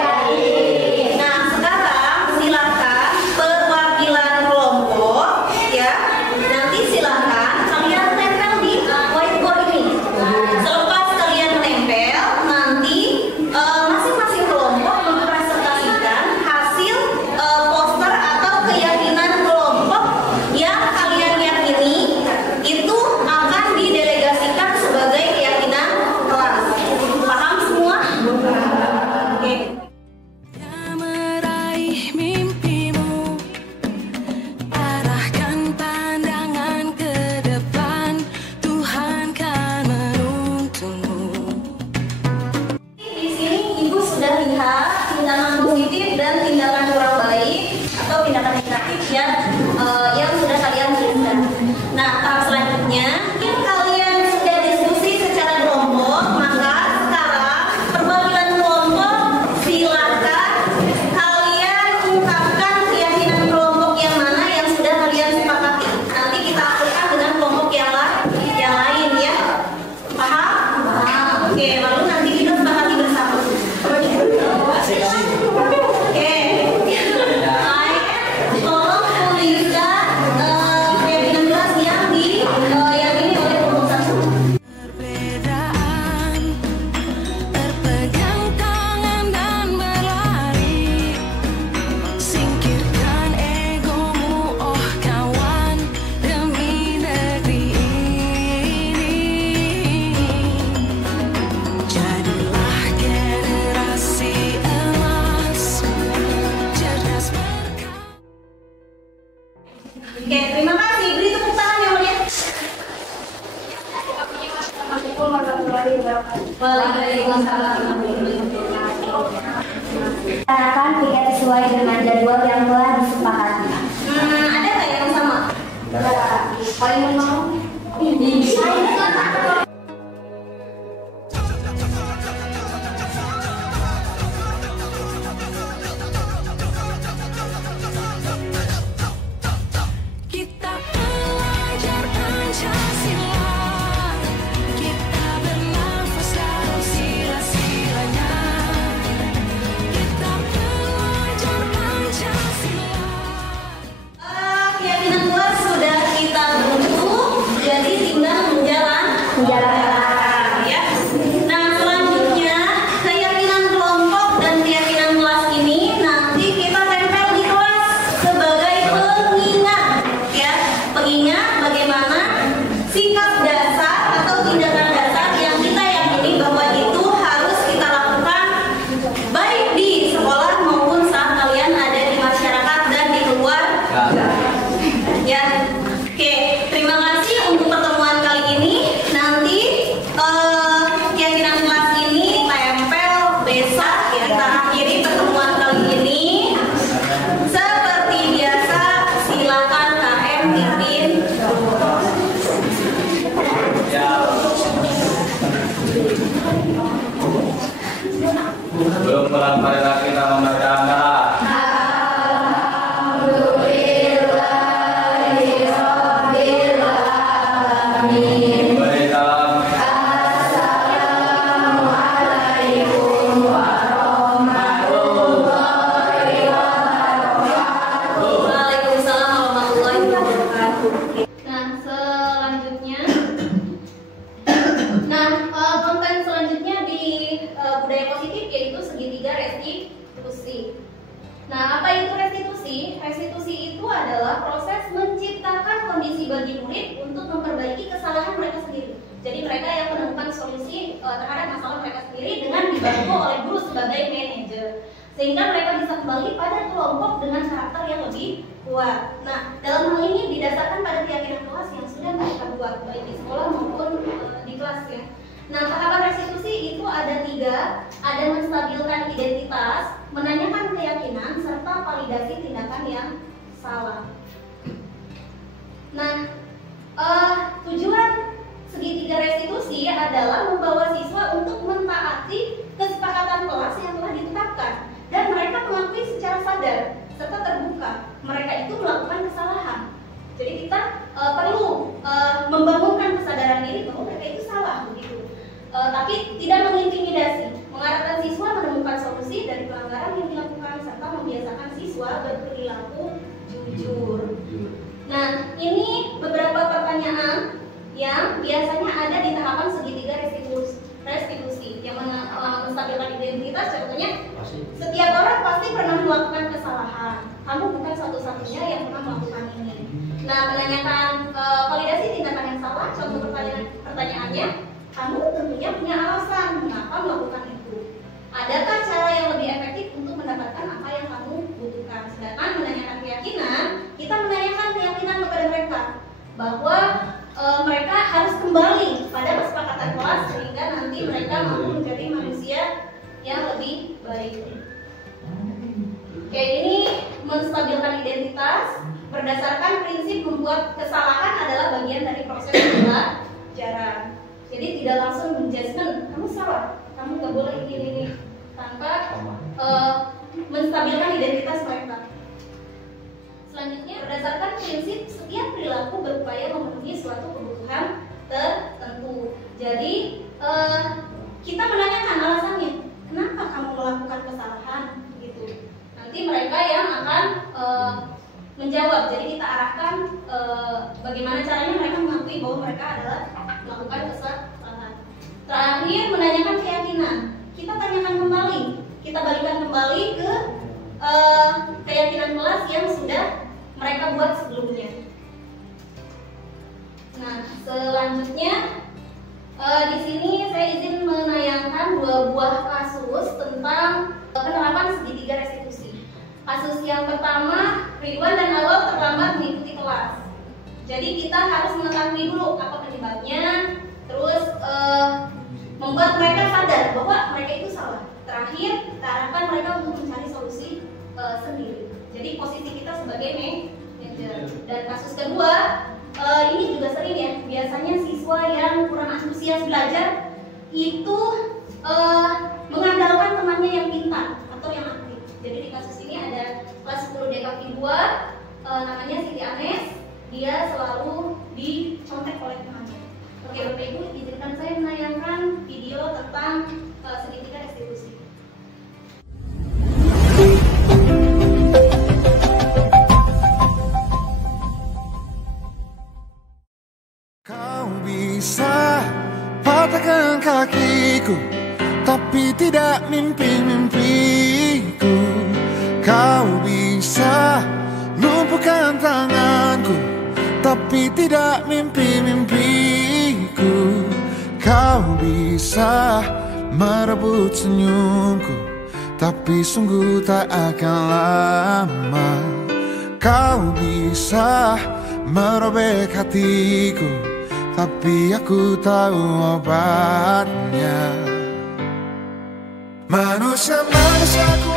Nah, sekarang silakan perwakilan kelompok ya. Nanti silakan kalian tempel di whiteboard ini. Selepas kalian menempel, nanti masing-masing kelompok mempresentasikan hasil poster atau keyakinan kelompok yang kalian yakini itu akan didelegasikan sebagai keyakinan kelas. Paham semua? Oke. Meraih mimpimu, arahkan pandangan ke depan, Tuhan kan menuntunmu. Di sini Ibu sudah lihat tindakan positif dan tindakan kurang baik atau tindakan negatif yang sudah kalian tuliskan. Nah, tahap selanjutnya kalian sudah diskusi secara kelompok, maka sekarang perwakilan kelompok silakan kalian ungkapkan keyakinan kelompok yang mana yang sudah kalian sepakati. Nanti kita aturkan dengan kelompok yang lain ya. Paham? Paham. Oke, lalu nanti kita sepakati bersama. Oke. Baik. sesuai dengan jadwal yang telah disepakati. Ada nggak yang sama? Paling mau Kita belajar Pancasila, kita bernafas dalam sila-silanya. Kita belajar Pancasila. Keyakinan kelas sudah kita bentuk, jadi tinggal menjalankan ya. Nah, selanjutnya keyakinan kelompok dan keyakinan kelas ini nanti kita tempel di kelas sebagai pengingat ya. Pengingat bagaimana sikap dasar atau tindakan dasar yang kita yakini bahwa itu harus kita lakukan baik di sekolah maupun saat kalian ada di masyarakat dan di luar. Ya, oke. Terima kasih untuk pertemuan kali ini. Nanti keyakinan kelas ini tempel besok ya. Kita akhiri pertemuan kali ini. Seperti biasa, silakan KM pimpin. Belum pulang pada kita membaca Anda. Beri salam. Waalaikumsalam warahmatullahi wabarakatuh. Nah, selanjutnya, konten selanjutnya di budaya positif yaitu segitiga restitusi. Nah, apa itu restitusi? Restitusi itu adalah proses menciptakan kondisi bagi murid untuk memperbaiki kesalahan mereka sendiri. Jadi mereka yang menemukan solusi terhadap masalah mereka sendiri dengan dibantu oleh guru sebagai manajer, sehingga mereka bisa kembali pada kelompok dengan karakter yang lebih kuat. Nah, dalam hal ini didasarkan pada keyakinan kelas yang sudah mereka buat baik di sekolah maupun di kelas ya. Nah, tahapan restitusi itu ada 3, ada menstabilkan identitas, menanyakan keyakinan, serta validasi tindakan yang salah. Nah, tujuan segitiga restitusi adalah membawa siswa untuk mentaati kesepakatan kelas yang telah ditetapkan, dan mereka mengakui secara sadar serta terbuka mereka itu melakukan kesalahan. Jadi kita perlu membangunkan kesadaran diri bahwa mereka itu salah begitu. Tapi tidak mengintimidasi, mengarahkan siswa menemukan solusi dari pelanggaran yang dilakukan serta membiasakan siswa berperilaku jujur. Nah, ini beberapa pertanyaan yang biasanya ada di tahapan segitiga restitusi yang menstabilkan identitas. Contohnya, setiap orang pasti pernah melakukan kesalahan. Kamu bukan satu-satunya yang pernah melakukan ini. Nah, menanyakan validasi tindakan yang salah. Contoh pertanyaannya, kamu tentunya punya alasan mengapa melakukan itu. Adakah cara yang lebih efektif untuk mendapatkan apa yang kamu butuhkan? Sedangkan menanyakan keyakinan, kita menanyakan keyakinan kepada mereka bahwa mereka harus kembali pada kesepakatan kelas sehingga nanti mereka mampu menjadi manusia yang lebih baik. Oke, ini menstabilkan identitas berdasarkan prinsip membuat kesalahan adalah bagian dari proses pembelajaran. Jadi tidak langsung menjudgment, kamu salah, kamu nggak boleh ini, tanpa menstabilkan identitas mereka. Selanjutnya, berdasarkan prinsip setiap perilaku berupaya memenuhi suatu kebutuhan tertentu. Jadi kita menanyakan alasannya, kenapa kamu melakukan kesalahan, gitu. Nanti mereka yang akan menjawab. Jadi kita arahkan bagaimana caranya mereka mengakui bahwa mereka adalah melakukan kesalahan. Terakhir, menanyakan keyakinan. Kita tanyakan kembali, kita balikan kembali ke keyakinan kelas yang sudah mereka buat sebelumnya. Nah, selanjutnya di sini saya izin menayangkan 2 buah kasus tentang penerapan segitiga restitusi. Kasus yang pertama, Ridwan dan Awal terlambat mengikuti kelas. Jadi kita harus mengetahui dulu apa penyebabnya, terus membuat mereka sadar bahwa mereka itu salah. Terakhir, kita arahkan mereka untuk mencari solusi sendiri. Jadi posisi kita sebagai manajer. Dan kasus kedua, ini juga sering ya, biasanya siswa yang kurang antusias belajar itu mengandalkan temannya yang pintar atau yang aktif. Jadi di kasus ini ada kelas 10 DKV 2, namanya Siti Anes, dia selalu dicontek oleh temannya. Oke Bapak Ibu, izinkan saya menayangkan video tentang segitiga restitusi. Kau bisa patahkan kakiku, tapi tidak mimpi-mimpiku. Kau bisa lumpuhkan tanganku, tapi tidak mimpi-mimpiku. Kau bisa merebut senyumku, tapi sungguh tak akan lama. Kau bisa merobek hatiku, tapi aku tahu obatnya. Manusia ku.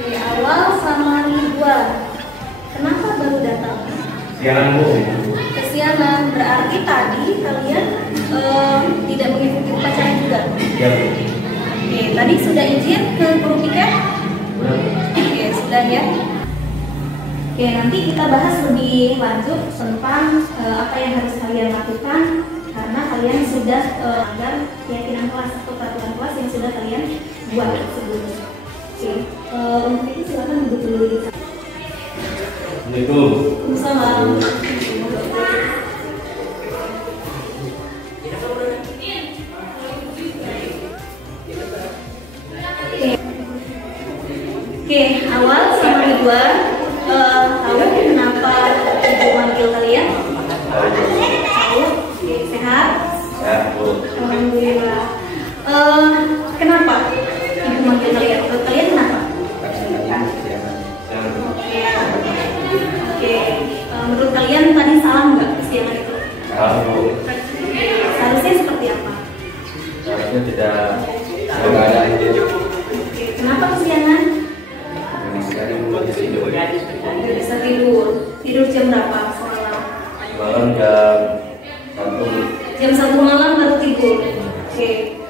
Di awal sama Ridwan, kenapa baru datang? Siaran Bu. Kesianan, berarti tadi kalian tidak mengikuti upacara juga? Iya Bu. Oke, tadi sudah izin ke guru piket? Oke, sudah ya. Oke, nanti kita bahas lebih lanjut tentang apa yang harus kalian lakukan karena kalian sudah melanggar keyakinan kelas atau peraturan kelas yang sudah kalian buat sebelumnya. Oke, untuk itu silakan duduk dulu di sana. Assalamualaikum. Waalaikumsalam. Oke, awal sama Ridwan, tahu kenapa ibu manggil kalian? Tahu? Oke, sehat? Sehat Bu. Alhamdulillah. Kenapa ibu manggil kalian? Kalian kenapa? Oke, menurut kalian tadi salah nggak kesiangan itu? Salah Bu. Seharusnya seperti apa? Seharusnya tidak ada. Oke, kenapa kesiangan? Nggak bisa tidur. Tidur jam berapa semalam? Malam jam 1. Jam 1 malam baru tidur. Oke.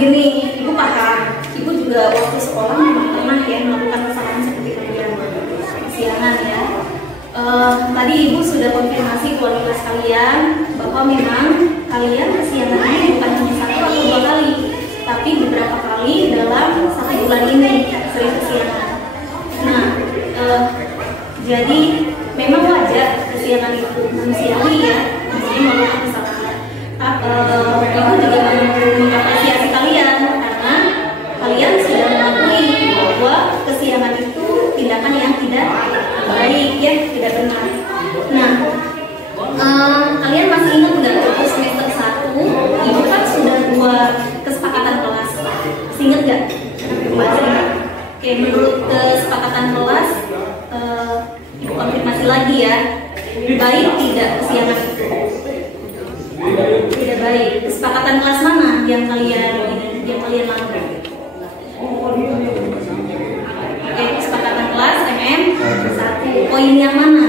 Gini, ibu paham. Ibu juga waktu sekolah memang pernah ya melakukan kesalahan seperti kalian. Kesiangan ya. Tadi ibu sudah konfirmasi ke wali kelas kalian bahwa memang kalian kesiangannya bukan hanya 1 atau 2 kali, tapi beberapa kali dalam 1 bulan ini sering kesiangan. Nah, jadi memang wajar kesiangan itu manusiawi ya, maksudnya melakukan kesalahan. Ibu juga mengapresiasi kalian karena kalian sudah mengakui bahwa kesiangan itu tindakan yang tidak baik ya, tidak benar. Nah, kalian masih ingat nggak waktu semester 1 ibu kan sudah buat kesepakatan kelas, masih ingat nggak? Masih ingat. Oke, menurut kesepakatan kelas, ibu konfirmasi lagi ya, baik tidak kesiangan itu? Tidak baik. Kesepakatan kelas mana yang kalian langgar? Oke, kesepakatan kelas MM 1. Poin yang mana?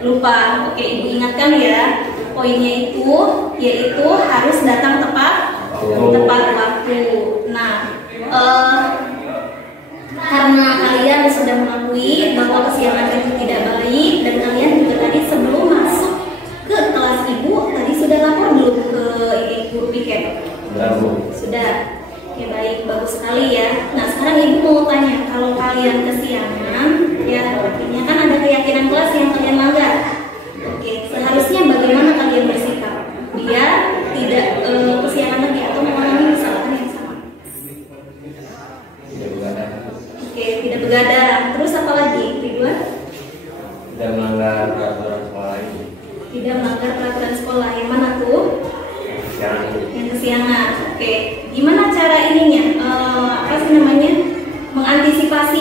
Lupa. Oke, ibu ingatkan ya. Poinnya itu yaitu harus datang tepat waktu. Nah, karena kalian sudah mengakui bahwa kesiangan itu tidak baik dan kalian juga tadi sebelum masuk ke kelas ibu tadi sudah lapor belum ke guru piket? Sudah. Oke, baik, bagus sekali ya. Nah, sekarang ibu mau tanya, kalau kalian kesiangan ya artinya kan ada keyakinan kelas yang kalian langgar. Oke, seharusnya bagaimana kalian bersikap biar tidak kesiangan lagi atau mengalami kesalahan yang sama? Oke, tidak begadang. Terus apa lagi, Ridwan? Tidak melanggar peraturan sekolah ini. Tidak melanggar peraturan sekolah. Yang mana tuh? Yang kesiangan. Oke, gimana cara ininya? Apa sih namanya? Mengantisipasi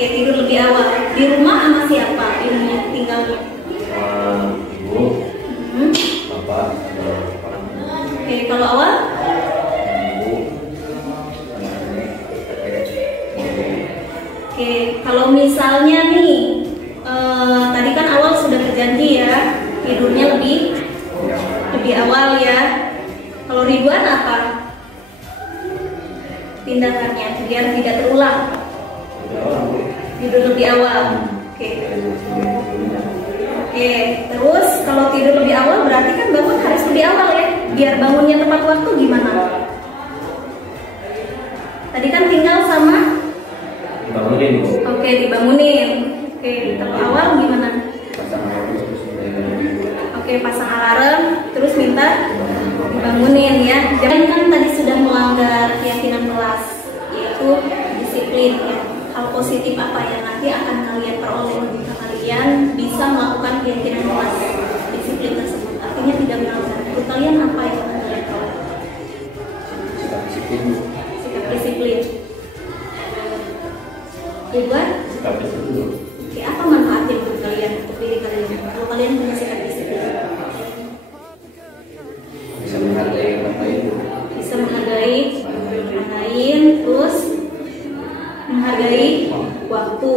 Oke, tidur lebih awal. Di rumah sama siapa? Ibunya tinggalnya? Sama ibu, Hmm. bapak, ada orang Oke, kalau awal? ibu, anak-anak, kakek, ibu. Oke, kalau misalnya nih, tadi kan awal sudah berjanji ya, tidurnya lebih awal ya. Kalau Ridwan apa tindakannya biar tidak terulang? Tidur lebih awal. Oke. Oke, terus kalau tidur lebih awal berarti kan bangun harus lebih awal ya. Biar bangunnya tepat waktu gimana? Tadi kan tinggal sama. Dibangunin bu. Oke, dibangunin. Oke, kalau awal gimana? Pasang alarm terus dibangunin. Oke, pasang alarm, terus minta dibangunin ya. Jangan kan tadi sudah melanggar keyakinan kelas, yaitu disiplin ya. Hal positif apa yang nanti akan kalian peroleh jika kalian bisa melakukan keyakinan kelas disiplin tersebut? Artinya tidak melanggar. Menurut kalian apa yang akan kalian peroleh? Sikap disiplin. Sikap disiplin. Kedua, Sikap disiplin. oke, apa manfaatnya untuk kalian, untuk diri kalian? Kalau kalian punya sikap disiplin, Bisa menghargai orang lain. bisa menghargai orang lain, terus menghargai waktu.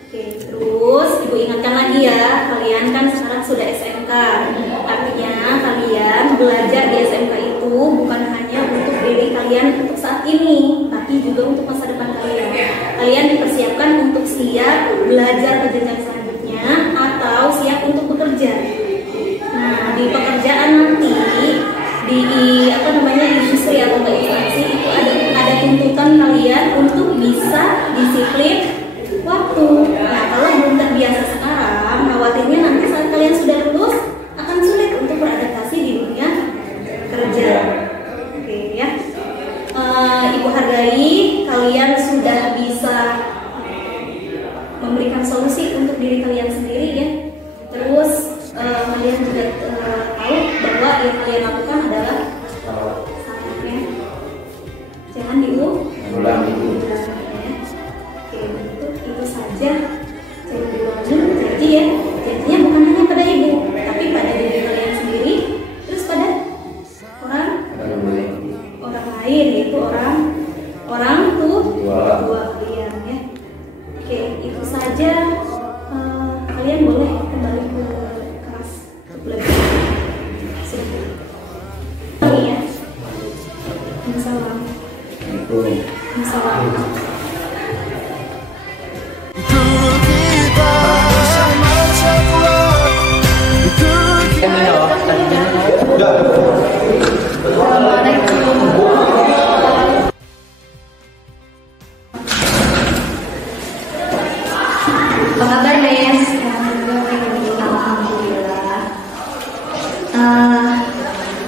Oke, terus ibu ingatkan lagi ya, kalian kan sekarang sudah SMK. Artinya kalian belajar di SMK itu bukan hanya untuk diri kalian untuk saat ini, tapi juga untuk masa depan kalian. Kalian dipersiapkan untuk siap belajar ke jenjang selanjutnya atau siap untuk bekerja. Nah, di pekerjaan nanti di industri atau instansi itu ada tuntutan kalian untuk bisa disiplin waktu. Nah, kalau belum terbiasa sekarang, khawatirnya nanti saat kalian sudah lulus akan sulit untuk beradaptasi di dunia kerja. Oke ya. Ibu hargai, kalian sudah bisa memberikan solusi untuk diri kalian sendiri ya. Terus kalian juga tahu bahwa yang kalian lakukan adalah salah ya. Jangan Ulang itu. ya. Oke, itu saja. Jangan diulangi janji ya. Janjinya bukan hanya pada ibu, tapi pada diri kalian sendiri, terus pada orang lain, yaitu orang tua kalian ya. Oke, itu saja. Kalian boleh kembali ke kelas untuk belajar. Ini ya. Salam. Salam. Itu kita bersama sekuat. Itu kita. Apa kabar, Nes? Alhamdulillah.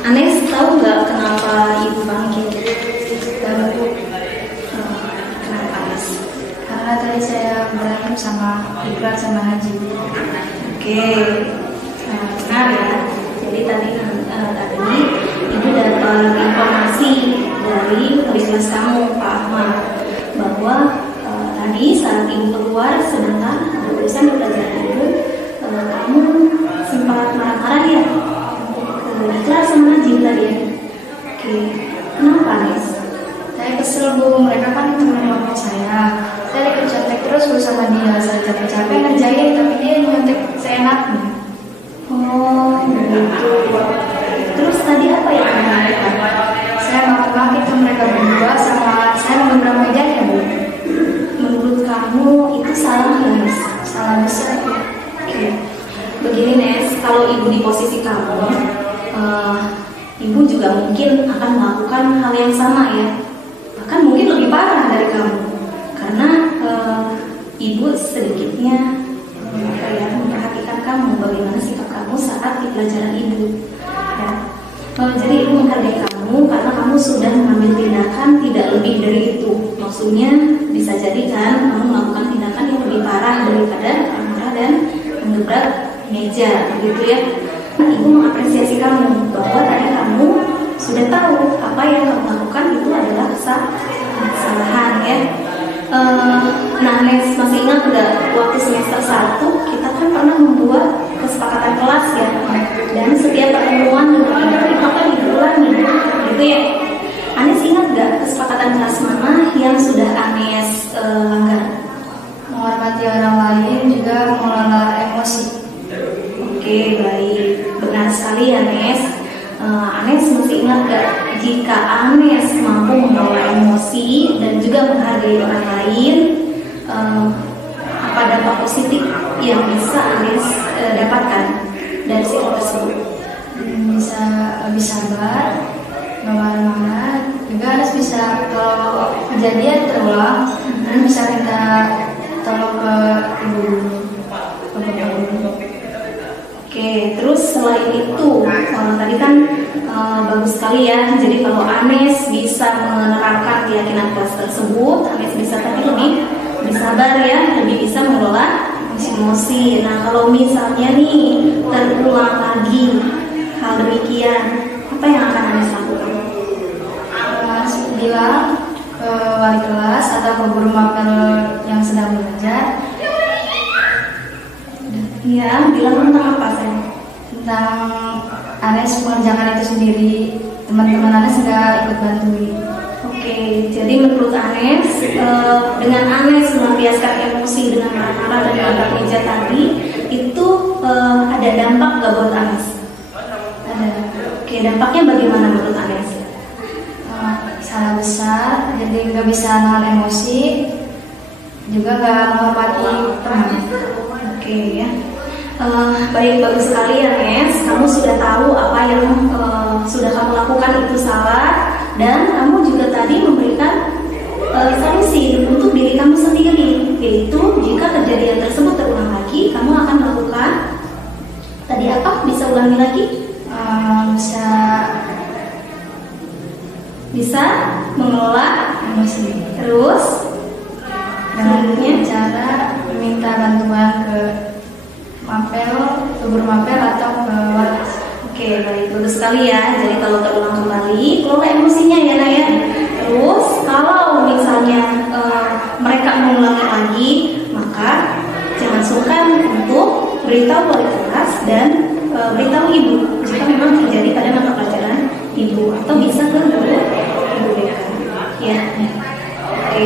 Anes tahu nggak kenapa ibu panggil? Baru kenapa, Nes? Karena tadi saya berantem sama Ikrar sama Haji. Oke, benar ya. Jadi tadi ibu dapat informasi dari kelas kamu, Pak Ahmad, bahwa tadi saat ibu keluar sebentar ada urusan di pelajaran ibu, kamu sempat marah-marah ya ke Ikrar sama Haji tadi ya. Oke, kenapa Nes? Saya kesel, Bu. Mereka kan teman kelompok saya. Saya ikut contek terus Bu sama dia. Saya capek-capek ngerjain, tapi dia nyontek seenaknya. Oh, begitu. Terus tadi apa yang kamu lakukan? Saya maki-maki ke mereka berdua sama saya mengebrak mejanya, Bu. Menurut kamu itu salah ya, Nes? Salah besar, Bu. Oke. Begini, Nes, kalau ibu di posisi kamu, ibu juga mungkin akan melakukan hal yang sama ya. Bahkan mungkin lebih parah dari kamu. Karena ibu sedikitnya memperhatikan kamu, bagaimana sikap kamu saat di pelajaran ibu. Ya. Jadi ibu menghargai kamu karena kamu sudah mengambil tindakan tidak lebih dari itu. Maksudnya bisa jadi kan kamu melakukan tindakan yang lebih parah daripada marah dan menggebrak meja, begitu ya. Ibu mengapresiasi kamu bahwa tadi kamu sudah tahu apa yang kamu lakukan itu adalah kesalahan ya. Nah, Nes masih ingat nggak waktu semester 1 kita kan pernah membuat kesepakatan kelas ya, dan setiap pertemuan dengan ibu itu kan diulangi, gitu ya. Anes ingat nggak kesepakatan kelas mana yang sudah Anes langgar? Menghormati orang lain, juga mengelola emosi. Oke, baik, benar sekali Anes. Anes masih ingat gak jika Anes mampu mengelola emosi dan juga menghargai orang lain, apa dampak positif yang bisa Anes dapatkan dari sikap tersebut? Bisa lebih sabar, nggak marah-marah. Juga Anes bisa kalau kejadian terulang, Anes bisa minta tolong ke ibu guru. Oke, terus selain itu, tadi kan bagus sekali ya. Jadi kalau Anes bisa menerapkan keyakinan kelas tersebut, Anes bisa tadi lebih sabar ya, lebih bisa mengelola emosi. Nah, kalau misalnya nih terulang lagi hal demikian, apa yang akan Anes lakukan? Anes bilang ke wali kelas atau ke guru mapel yang sedang belajar. Ya, bilang tentang apa sayang? Tentang Anes mengerjakan itu sendiri, teman-teman Anes nggak ikut bantuin. Oke, jadi menurut Anes, dengan Anes melampiaskan emosi dengan marah-marah dan angkat meja tadi, itu ada dampak nggak buat Anes? Ada. Oke, dampaknya bagaimana menurut Anes? Salah besar, jadi nggak bisa nahan emosi, juga nggak menghormati teman. Oke ya. Baik, bagus sekali ya Nes. Kamu sudah tahu apa yang sudah kamu lakukan itu salah, dan kamu juga tadi memberikan solusi untuk diri kamu sendiri, yaitu jika kejadian tersebut terulang lagi, kamu akan melakukan tadi apa? Bisa ulangi lagi? Bisa mengelola Emosi. terus Dengan cara meminta bantuan ke mapel, ke guru mapel atau ke wali. Oke, baik, bagus sekali ya. Jadi kalau terulang kembali, kelola emosinya ya Naya. Terus kalau misalnya mereka mengulangi lagi, maka jangan sungkan untuk beritahu wali kelas dan beritahu ibu jika memang terjadi pada mata pelajaran ibu, atau bisa ke guru ibu BK. Ya. Oke.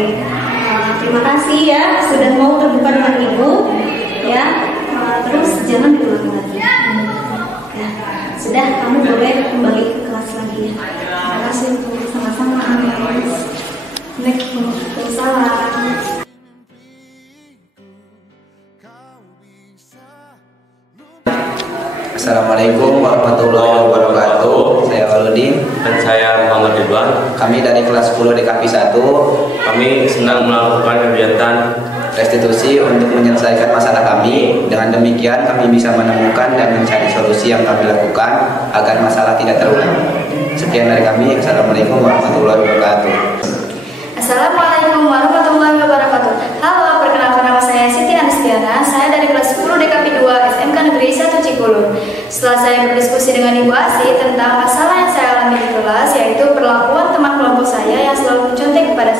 Terima kasih ya sudah mau terbuka dengan ibu. Ya. Terus jangan diulangi lagi. Ya. Sudah, kamu boleh kembali ke kelas lagi ya. Terima kasih untuk sama-sama Anes. Waalaikumsalam. Assalamualaikum warahmatullahi wabarakatuh. Saya Waludin Dan saya Muhammad Ridwan. Kami dari kelas 10 DKP 1. Kami sedang melakukan kegiatan restitusi untuk menyelesaikan masalah kami. Dengan demikian kami bisa menemukan dan mencari solusi yang kami lakukan agar masalah tidak terulang. Sekian dari kami. Assalamualaikum warahmatullahi wabarakatuh. Assalamualaikum warahmatullahi wabarakatuh. Halo, perkenalkan nama saya Siti Anistiana. Saya dari kelas 10 DKP 2 SMK Negeri 1 Cikulun. Setelah saya berdiskusi dengan Ibu Asi tentang masalah yang saya alami di kelas, yaitu perlakuan teman kelompok saya yang selalu mencontek kepada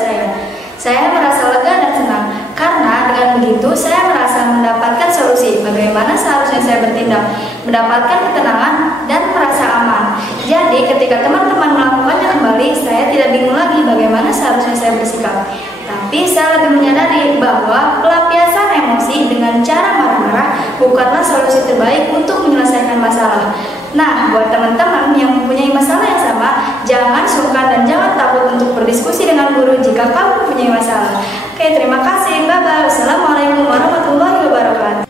saya merasa lega dan senang. Karena dengan begitu saya merasa mendapatkan solusi bagaimana seharusnya saya bertindak, mendapatkan ketenangan dan merasa aman. Jadi ketika teman-teman melakukannya kembali, saya tidak bingung lagi bagaimana seharusnya saya bersikap. Tapi saya lebih menyadari bahwa pelampiasan emosi dengan cara marah-marah bukanlah solusi terbaik untuk menyelesaikan masalah. Nah, buat teman-teman yang mempunyai masalah yang sama, jangan sungkan dan jangan takut untuk berdiskusi dengan guru jika kamu mempunyai masalah. Oke, terima kasih. Bye-bye. Wassalamualaikum warahmatullahi wabarakatuh.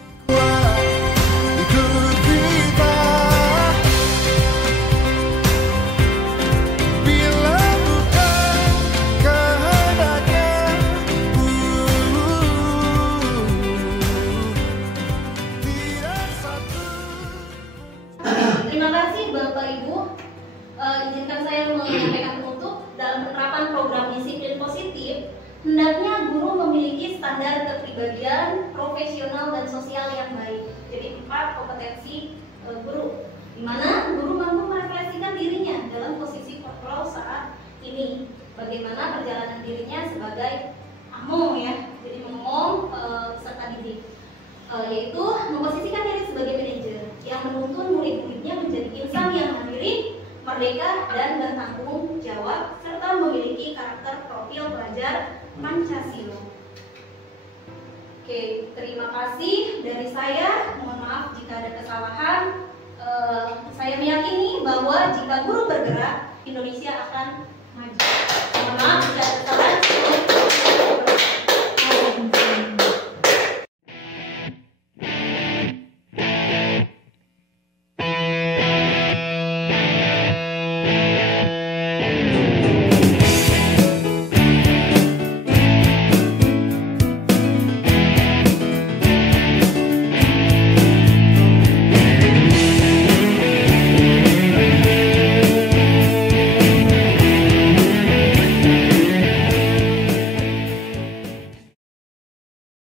Terima kasih Bapak Ibu. Izinkan saya menyampaikan penutup. Dalam penerapan program disiplin positif, hendaknya guru memiliki standar kepribadian, profesional dan sosial yang baik. Jadi 4 kompetensi guru, di mana guru mampu merefleksikan dirinya dalam posisi kontrol saat ini. Bagaimana perjalanan dirinya sebagai among ya, jadi om peserta didik, yaitu memposisikan diri sebagai manajer yang menuntun murid-muridnya menjadi insan yang mandiri, merdeka, dan bertanggung jawab, serta memiliki karakter profil pelajar Pancasila. Oke, terima kasih dari saya. Mohon maaf jika ada kesalahan. Saya meyakini bahwa jika guru bergerak, Indonesia akan